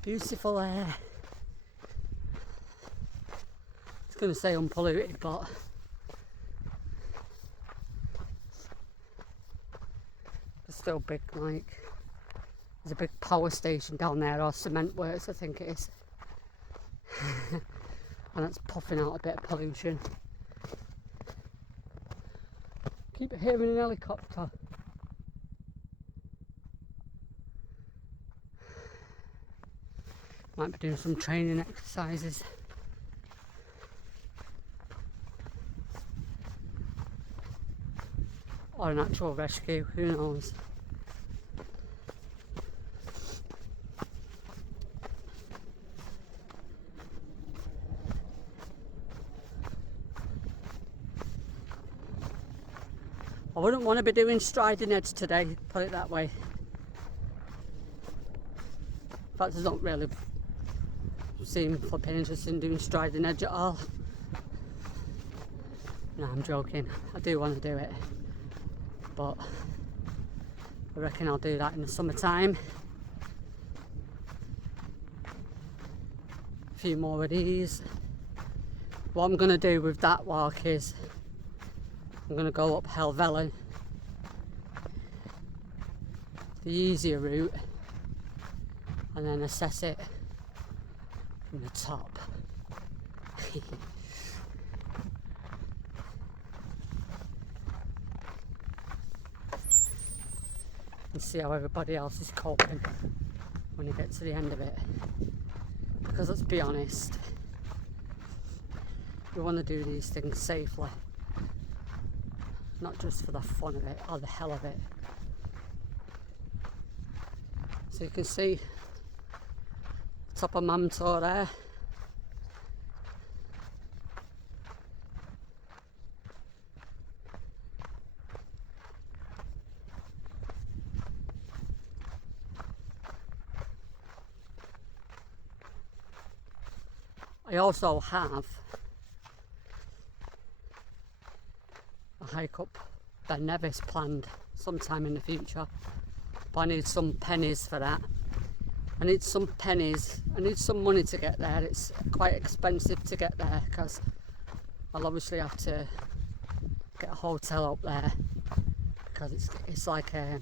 Beautiful air. I was going to say unpolluted, but it's still big. Like, there's a big power station down there, or cement works, I think it is. And it's puffing out a bit of pollution. Keep hearing an helicopter. Might be doing some training exercises. Or an actual rescue, who knows. I wouldn't want to be doing striding edge today, put it that way. In fact, I don't really seem flipping interested in doing striding edge at all. No, I'm joking. I do want to do it, but I reckon I'll do that in the summertime. few more of these. What I'm going to do with that walk is I'm going to go up Helvellyn, the easier route, and then assess it from the top. And see how everybody else is coping when you get to the end of it. Because let's be honest, we want to do these things safely, not just for the fun of it or the hell of it. So you can see the top of Mam Tor there. I also have a hike up Ben Nevis planned sometime in the future, but I need some pennies for that. I need some pennies, I need some money to get there. It's quite expensive to get there because I'll obviously have to get a hotel up there because it's like a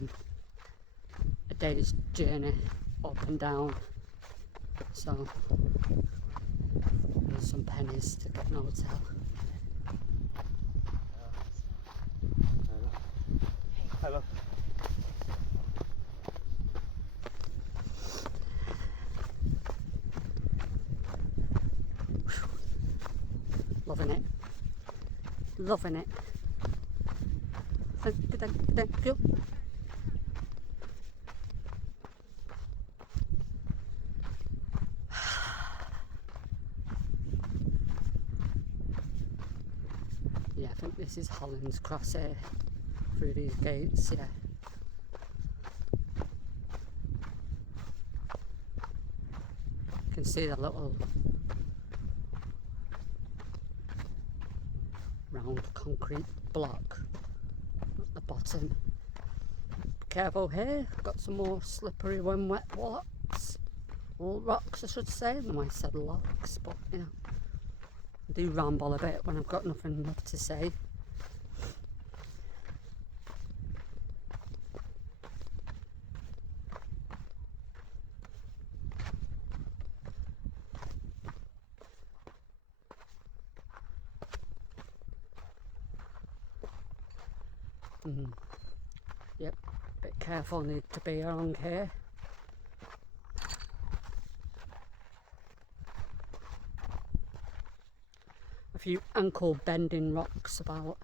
day's journey up and down. So there's some pennies to get an hotel. Hello. Loving it. Loving it. Thank you. Yeah, I think this is Holland's Cross here, through these gates, yeah. You can see the little round concrete block at the bottom. Be careful here, I've got some more slippery when wet rocks. Or rocks I should say, I might have said locks, but you know, I do ramble a bit when I've got nothing left to say. Yep, bit careful need to be along here. A few ankle bending rocks about.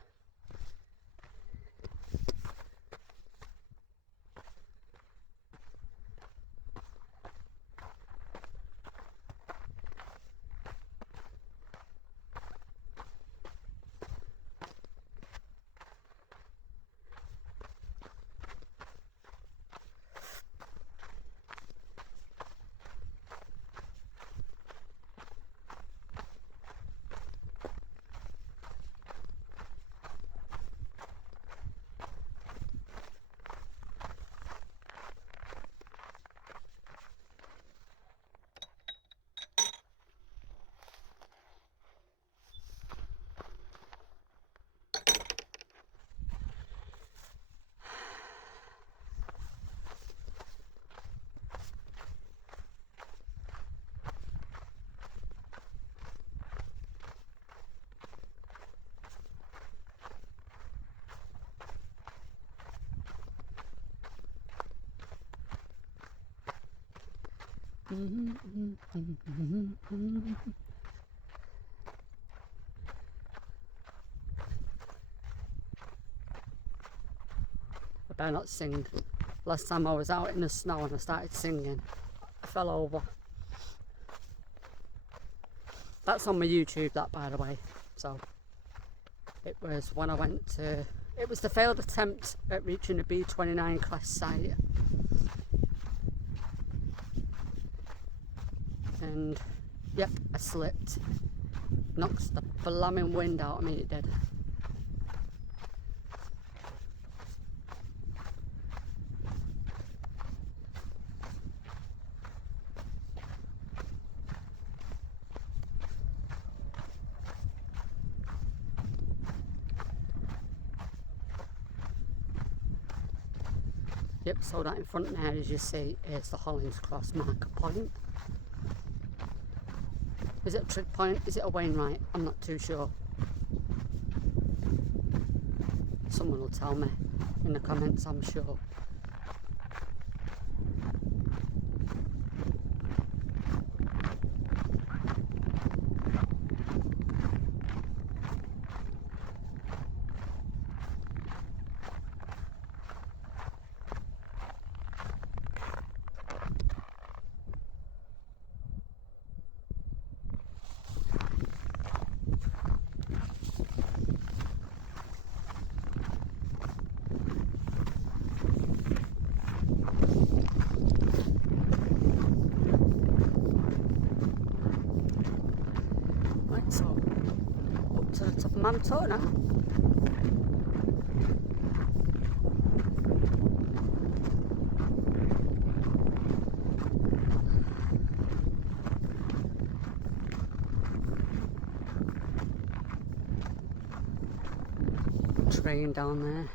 I better not sing. Last time I was out in the snow and I started singing, I fell over. That's on my YouTube, that, by the way. So it was when I went to, it was the failed attempt at reaching the B29 class site. And yep, I slipped. Knocks the blaming wind out of me, it did. Yep, so that in front there, as you see, is the Hollins Cross marker point. Is it a trig point? Is it a Wainwright? I'm not too sure. Someone will tell me in the comments, I'm sure. Right, so up to the top of Mam Tor now. Train down there.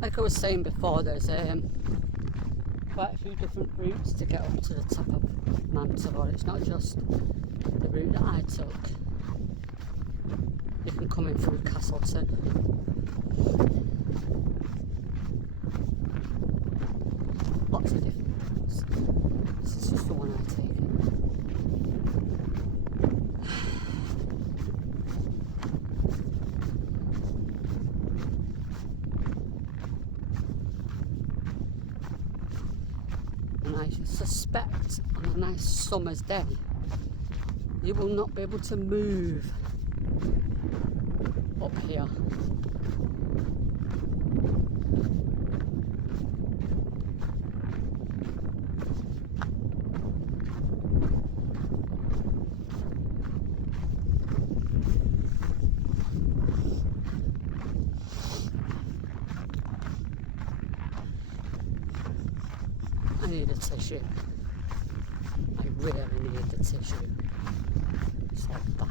Like I was saying before, there's quite a few different routes to get up to the top of Mam Tor. It's not just the route that I took. You can come in through Castleton. Lots of different routes. This is just the one I take. And I suspect on a nice summer's day, you will not be able to move up here. I need a tissue. I really need the tissue. It's so bad.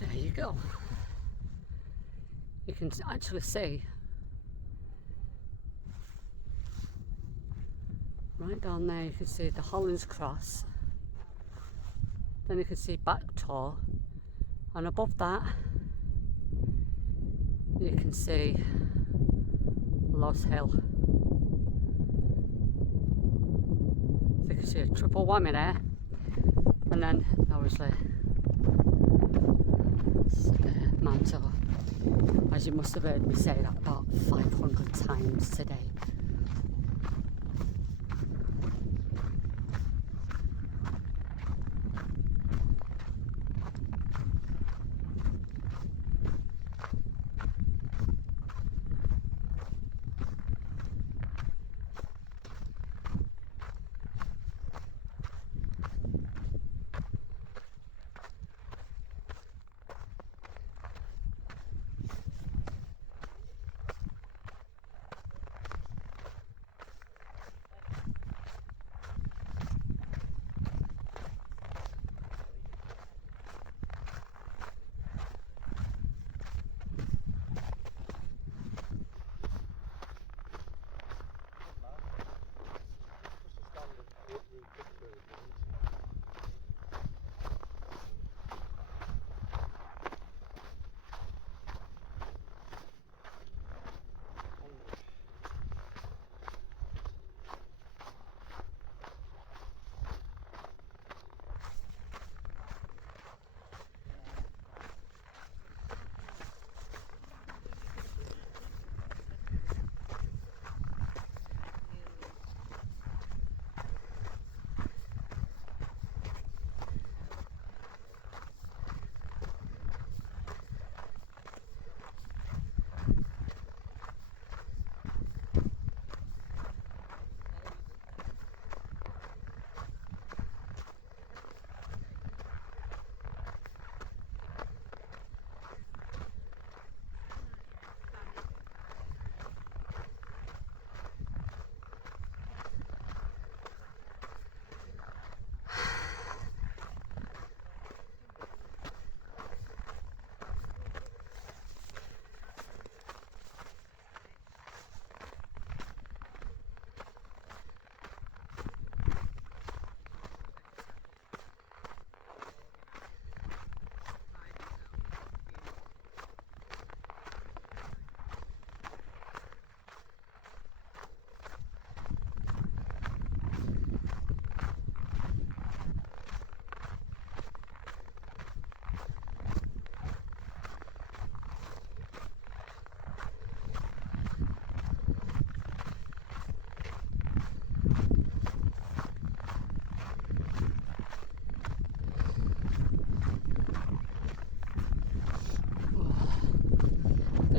There you go. You can actually see Right down there you can see the Hollands Cross. Then you can see Mam Tor, and above that you can see Loss Hill. So you can see a triple whammy there, and then obviously Mam Tor, as you must have heard me say that about 500 times today.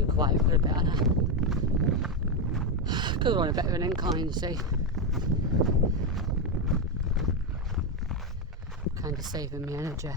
Quiet for a bit, Anna. Because we're on a bit of an incline, you see. Kind of saving me energy.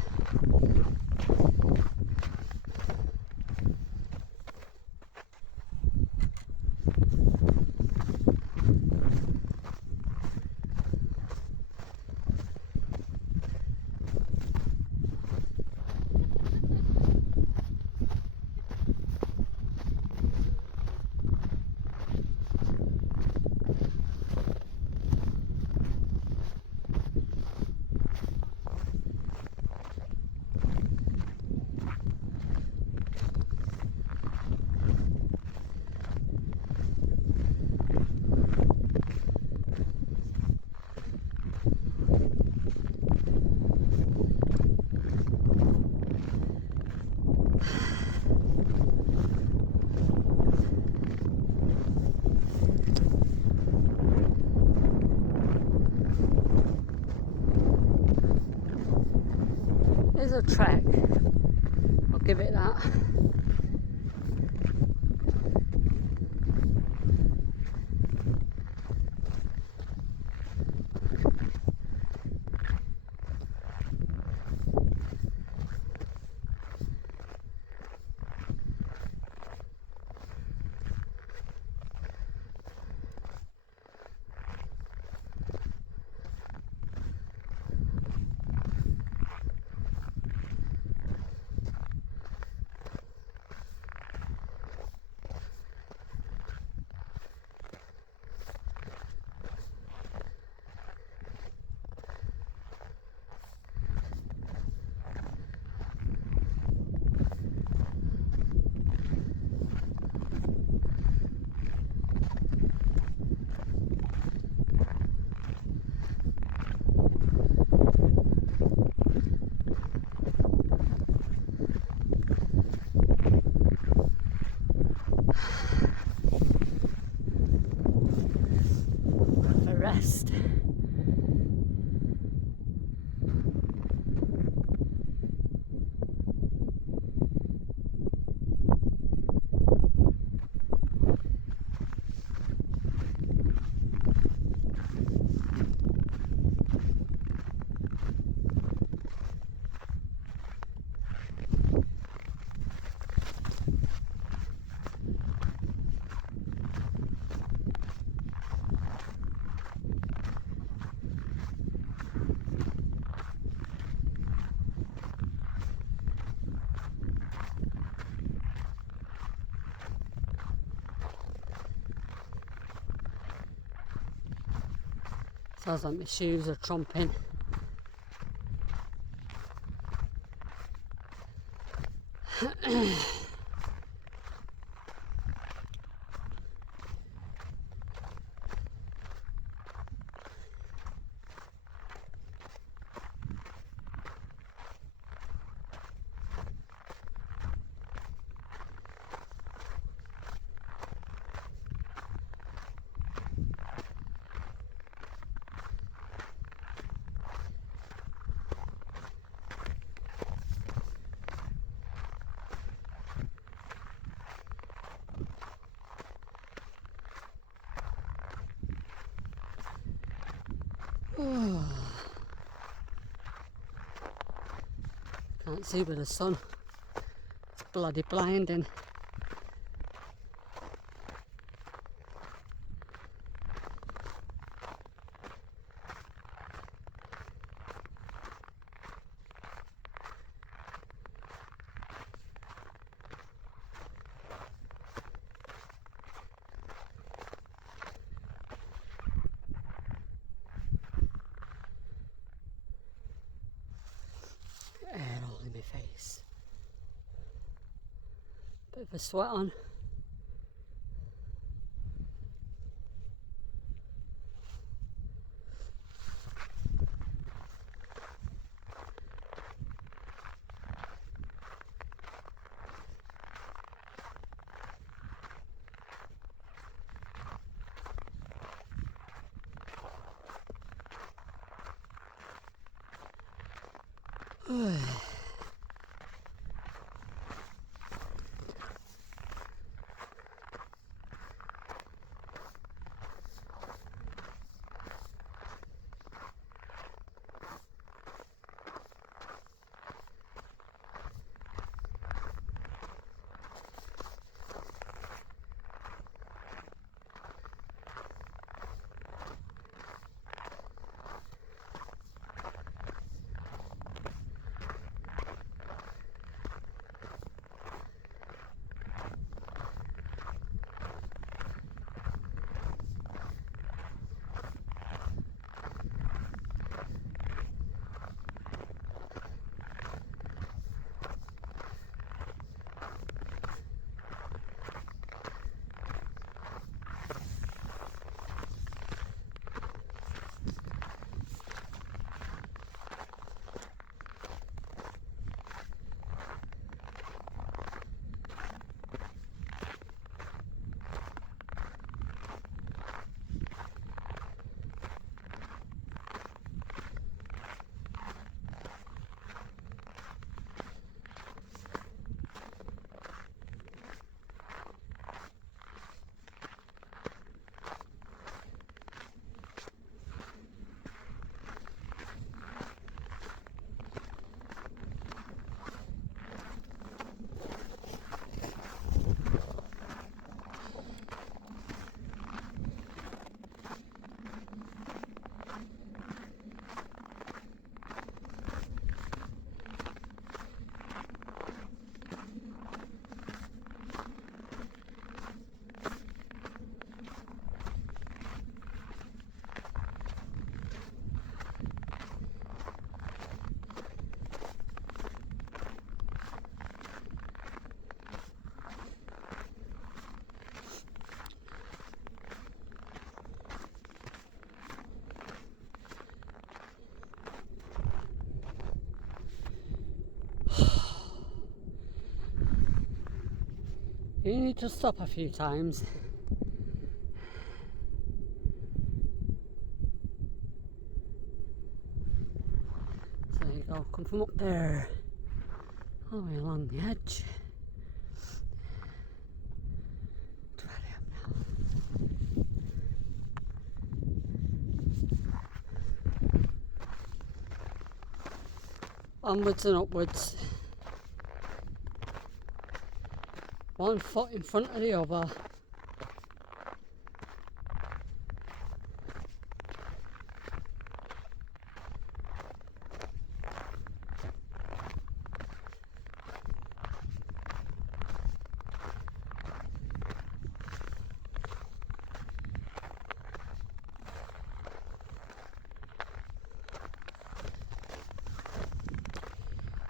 It's a trek, I'll give it that. rest. Sounds like my shoes are trumping. Can't see with the sun. It's bloody blinding. Air all in my face. Bit of a sweat on. You need to stop a few times. So come from up there, all the way along the edge. To where I am now. Onwards and upwards. 1 foot in front of the other.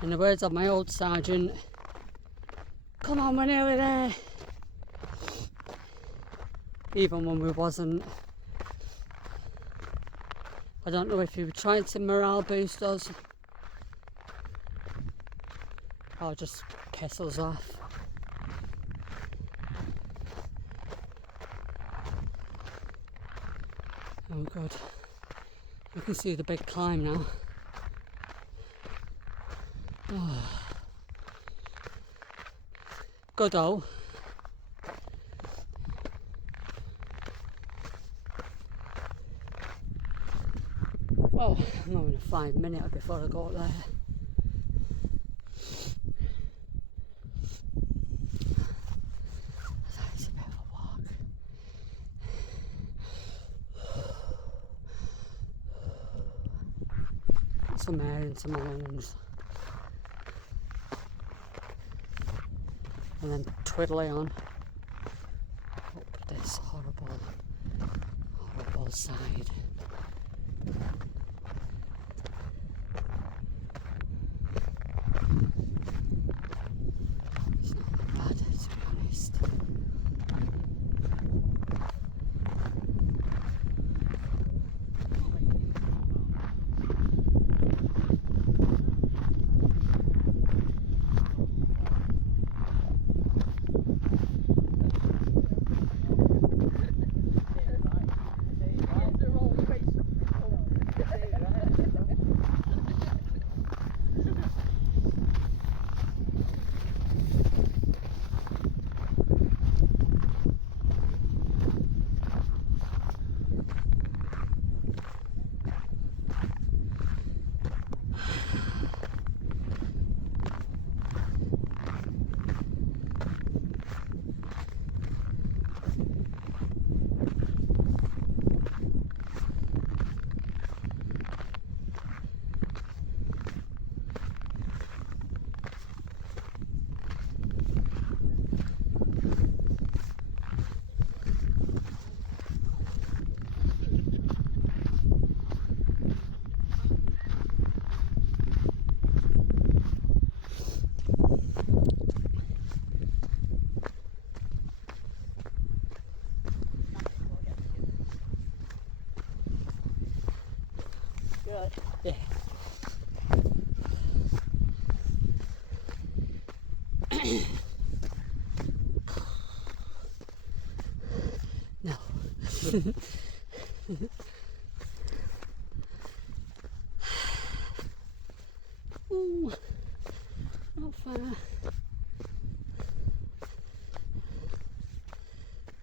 In the words of my old sergeant, come on, we're nearly there. Even when we wasn't. I don't know if he was trying to morale boost us or just piss us off. Oh good. You can see the big climb now. Oh. Good though. Oh, I'm only 5 minutes before I go up there. That's a bit of a walk. Get some air into my lungs. And then twiddly on up this horrible side. It's not bad, to be honest. Yeah. No. Ooh, not far.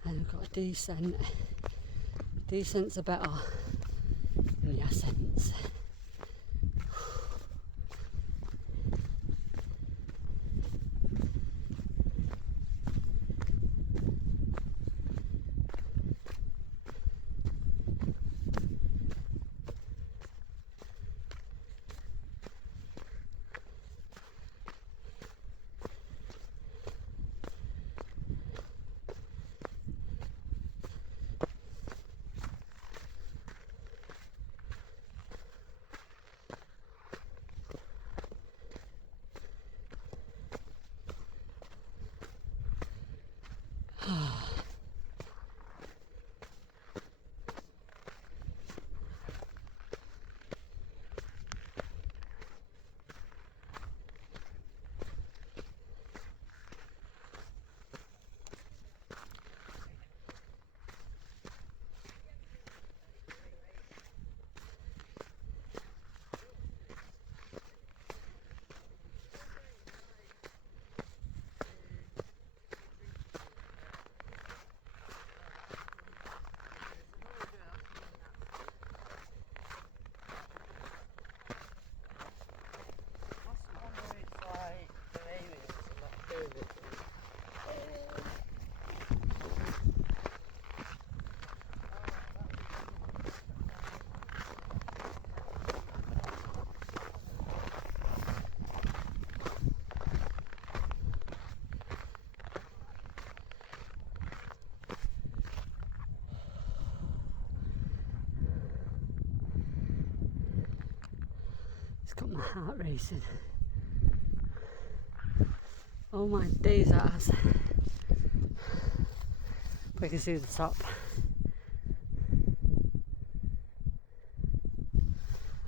And I've got a decent. Decent's a better than the ascents. It's got my heart racing. Oh my days, that has. We can see the top.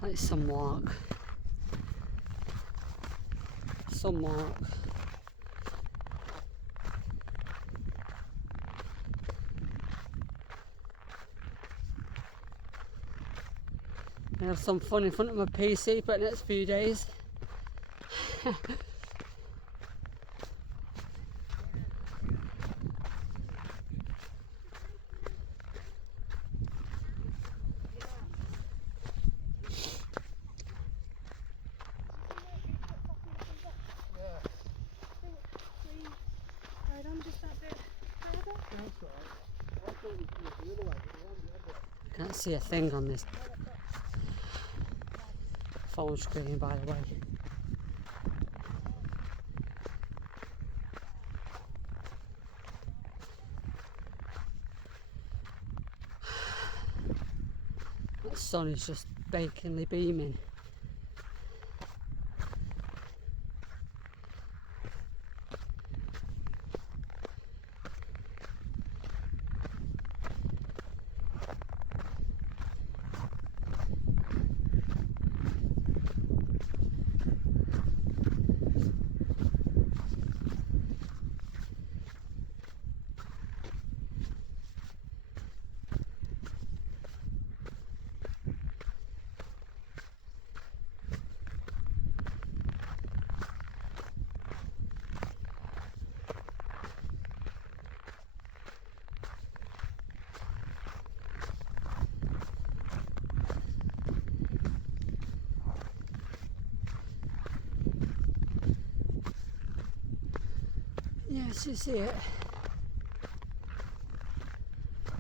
Like some walk. Some walk. I have some fun in front of my PC for the next few days. Can't see a thing on this phone screen, by the way. The sun is just bakingly beaming. Yes, you see it.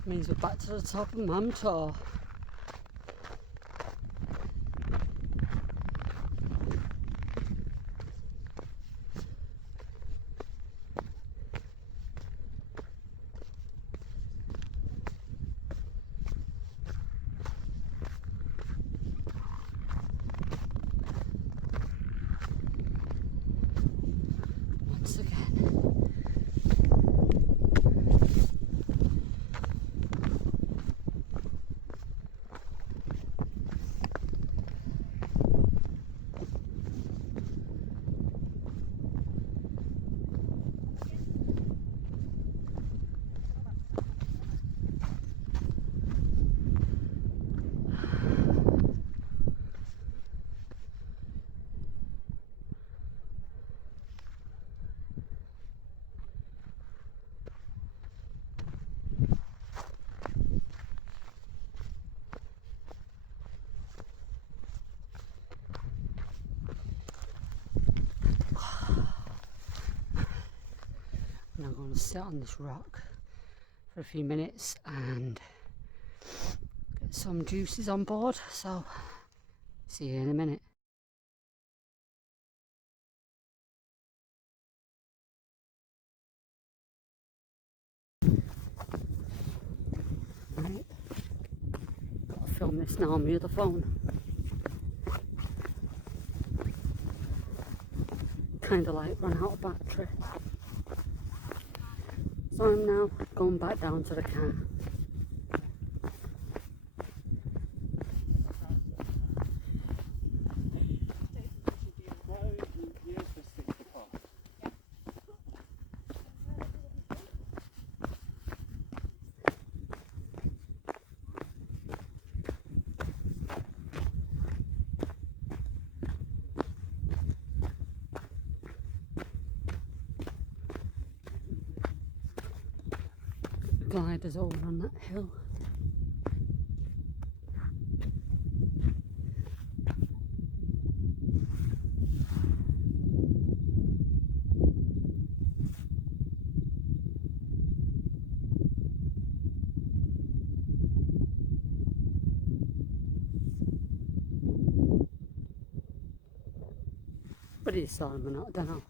Means we're back to the top of Mam Tor. Once again. I'm going to sit on this rock for a few minutes and get some juices on board, so see you in a minute. Right, got to film this now on my other phone. Kind of like run out of battery. So I'm now going back down to the car. Gliders over on that hill. But it's Solomon, I don't know.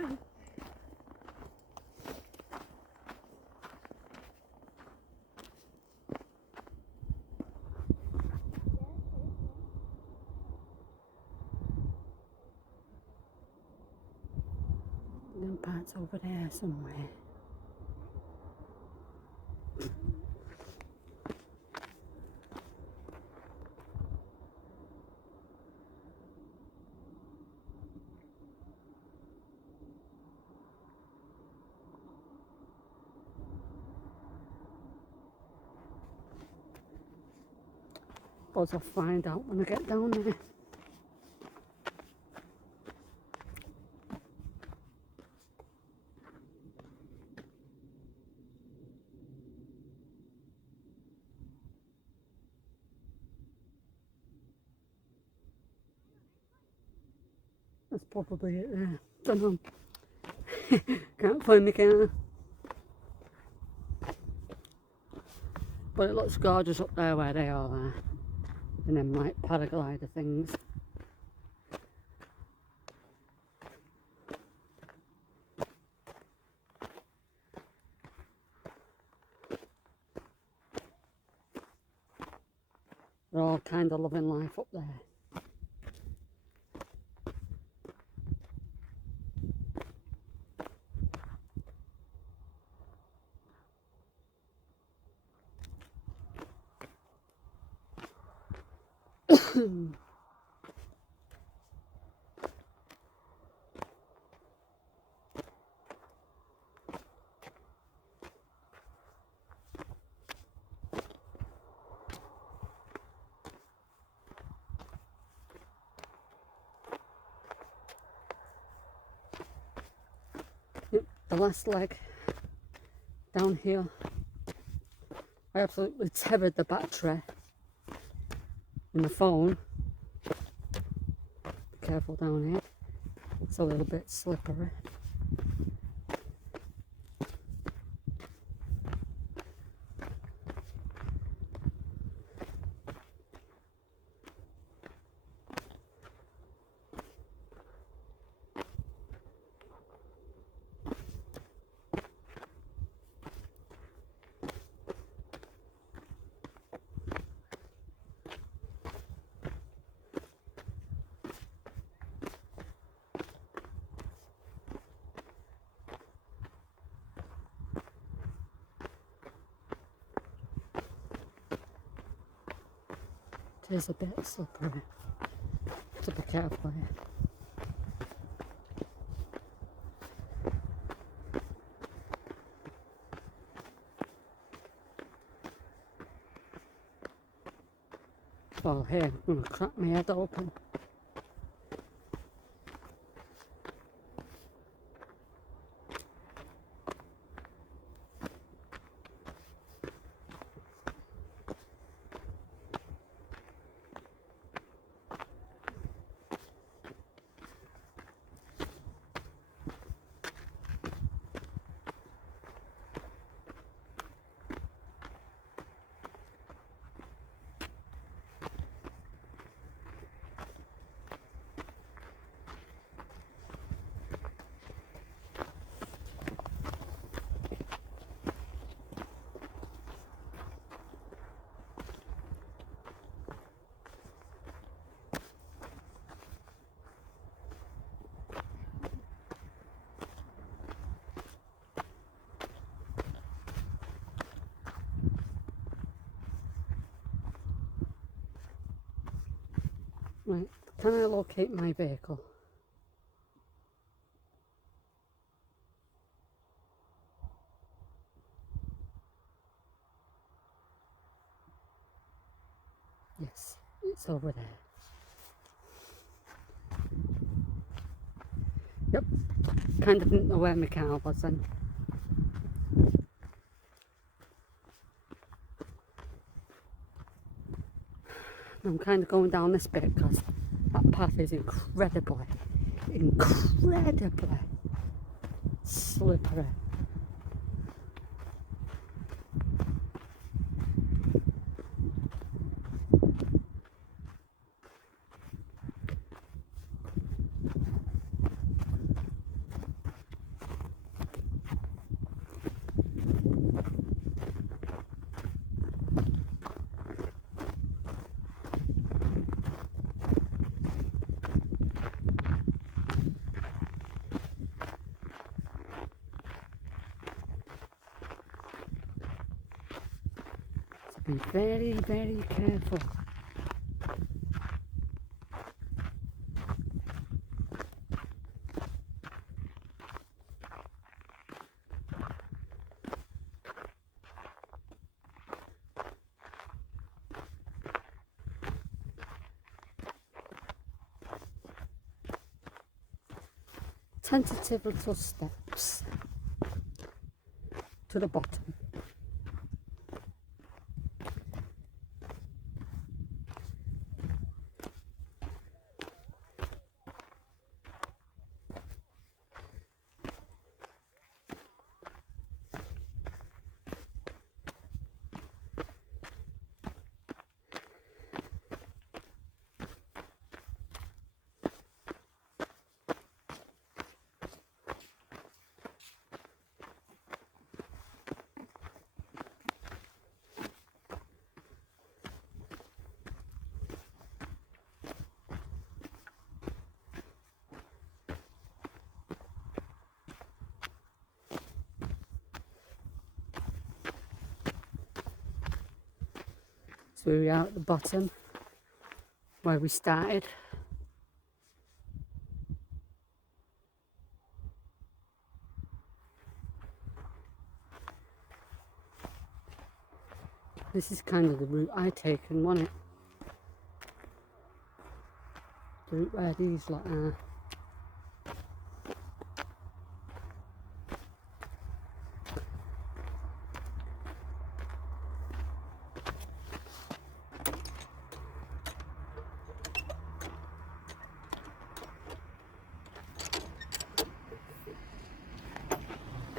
Them parts over there somewhere. But I'll find out when I get down there. That's probably it there. Don't know. Can't find the car. But it looks gorgeous up there where they all are. And them like paraglider things. They're all kind of loving life up there. Yep, the last leg down here. I absolutely tethered the battery in the phone. Be careful down here. It's a little bit slippery. It is a bit slippery, so be careful here. Well, here, I'm going to crack my head open. Right, can I locate my vehicle? Yes, it's over there. Yep, kind of didn't know where my car was then. I'm kind of going down this bit because that path is incredibly slippery. Be very, very careful. Tentative little steps to the bottom. So we are at the bottom where we started. This is kind of the route I taken, wasn't it? The route where these lot are.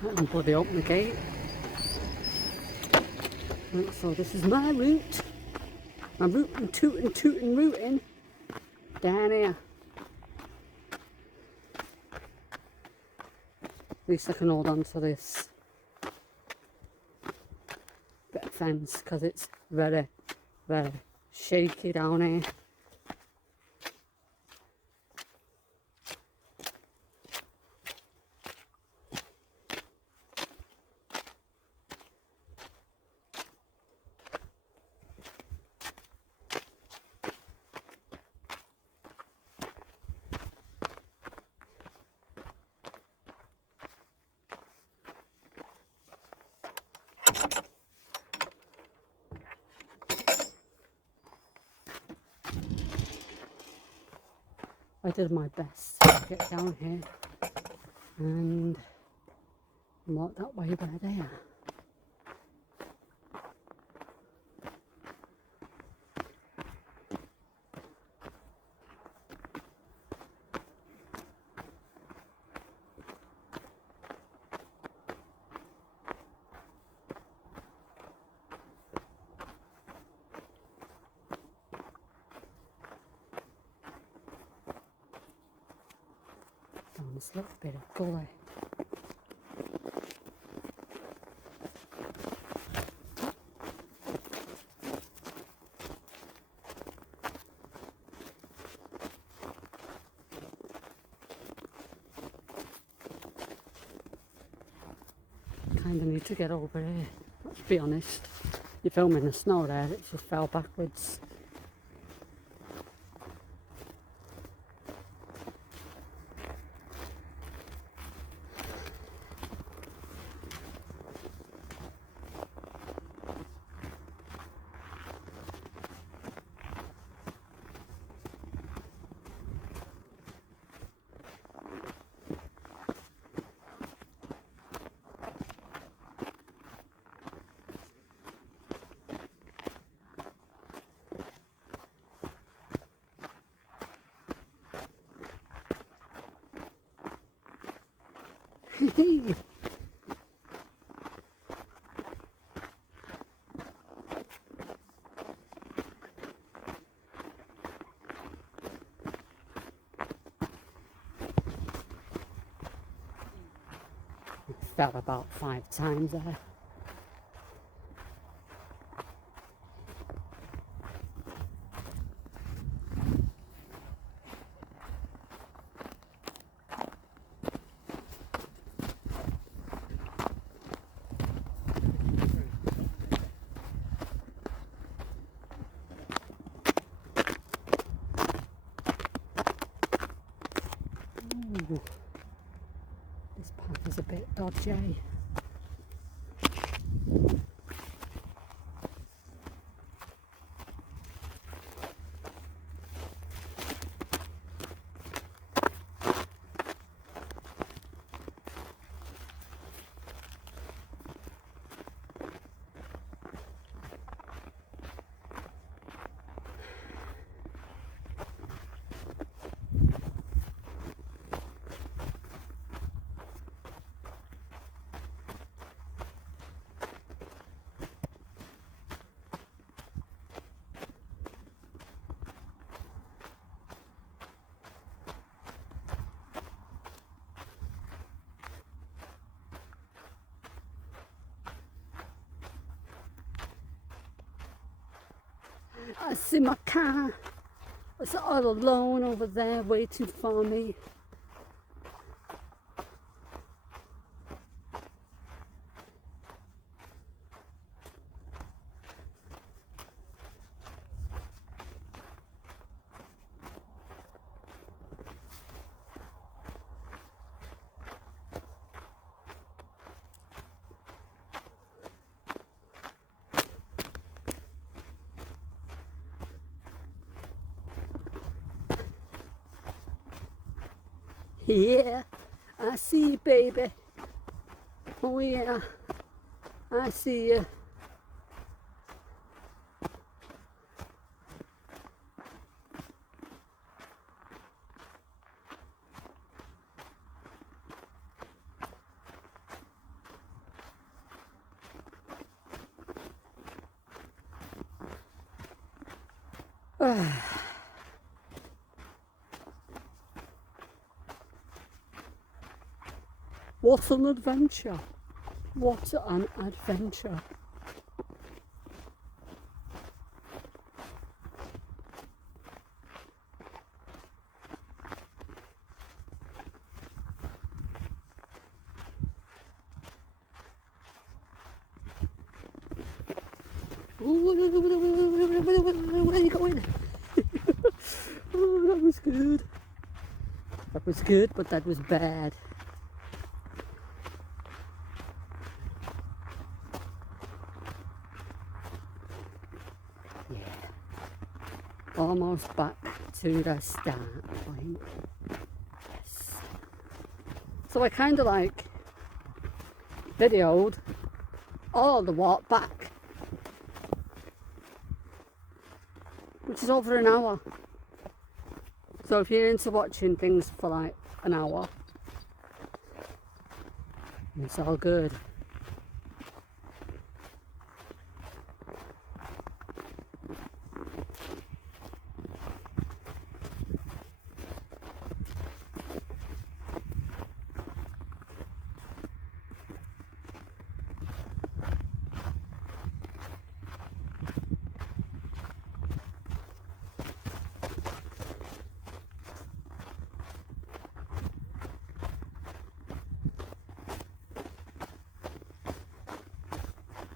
Can't bloody open the gate. Right, so this is my route. My rootin' tootin' rootin' down here. At least I can hold on to this bit of fence because it's very, very shaky down here. I did my best to get down here and walk that way where they are. Down this little bit of gully. Kinda need to get over here, let's be honest. You're filming the snow there, it just fell backwards. Fell about 5 times there. bit dodgy. I see my car. It's all alone over there waiting for me. Yeah, I see you, baby. Oh yeah, I see you. What an adventure. What an adventure. Where are you going? Oh, that was good. That was good, but that was bad. Yeah. Almost back to the start point. Yes. So I kind of like videoed all the walk back, which is over an hour. So if you're into watching things for like an hour, it's all good.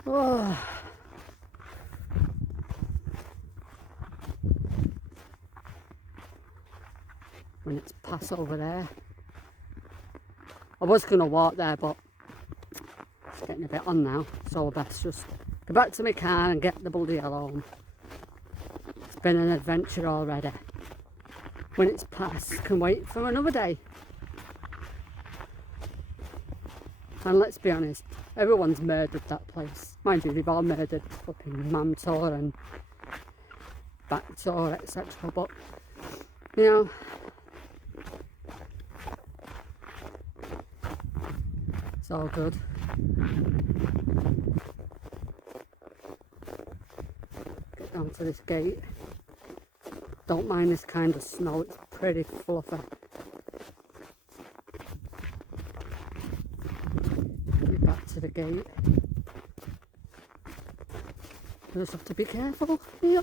Oh. When it's past over there. I was going to walk there, but it's getting a bit on now, so I best just go back to my car and get the bloody hell home. It's been an adventure already. When it's past, can wait for another day. And let's be honest, everyone's murdered that place. Mind you, they've all murdered flipping Mam Tor and Back Tor, etc. But, you know, it's all good. Get down to this gate. Don't mind this kind of snow, it's pretty fluffy. Get back to the gate. I just have to be careful here.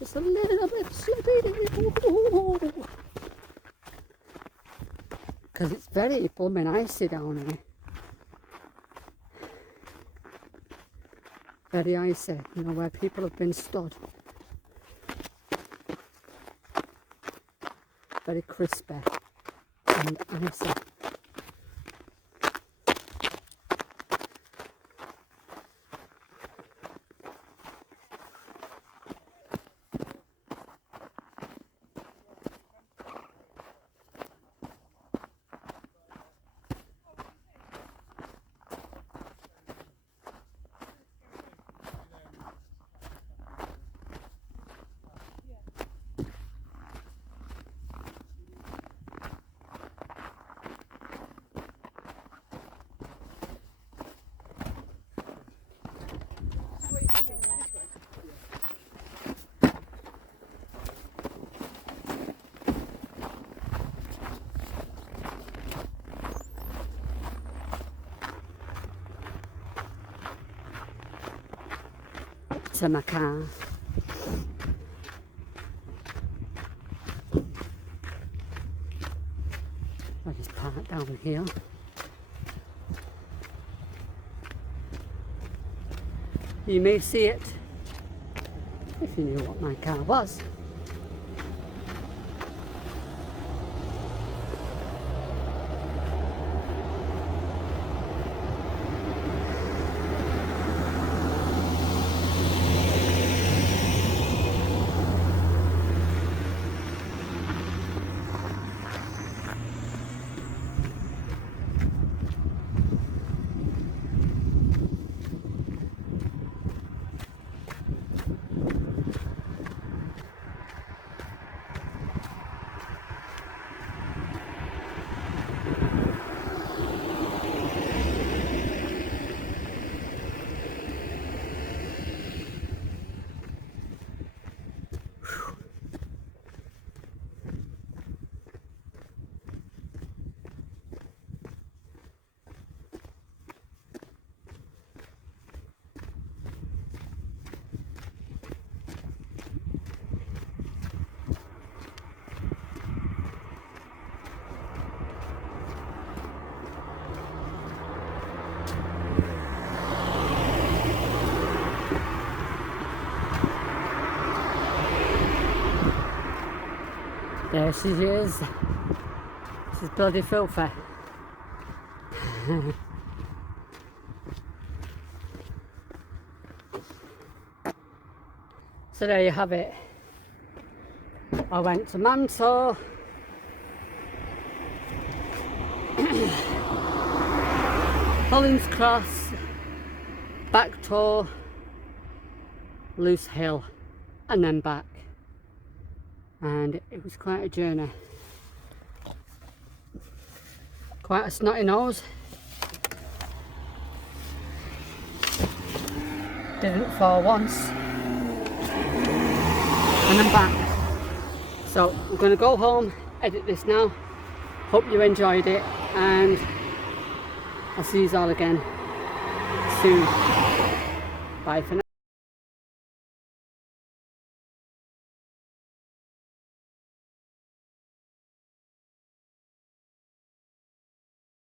It's a little bit slippy. Because it's very blooming icy down here. Very icy, you know, where people have been stood. Very crispy and icy. to my car. I just park down here. You may see it if you knew what my car was. There she is. She's bloody filthy. So there you have it. I went to Mam Tor, Hollands Cross, back Tor, Loose Hill, and then back. And it was quite a journey. Quite a snotty nose. Didn't fall once. And I'm back. So I'm going to go home, edit this now. Hope you enjoyed it, and I'll see you all again soon. Bye for now.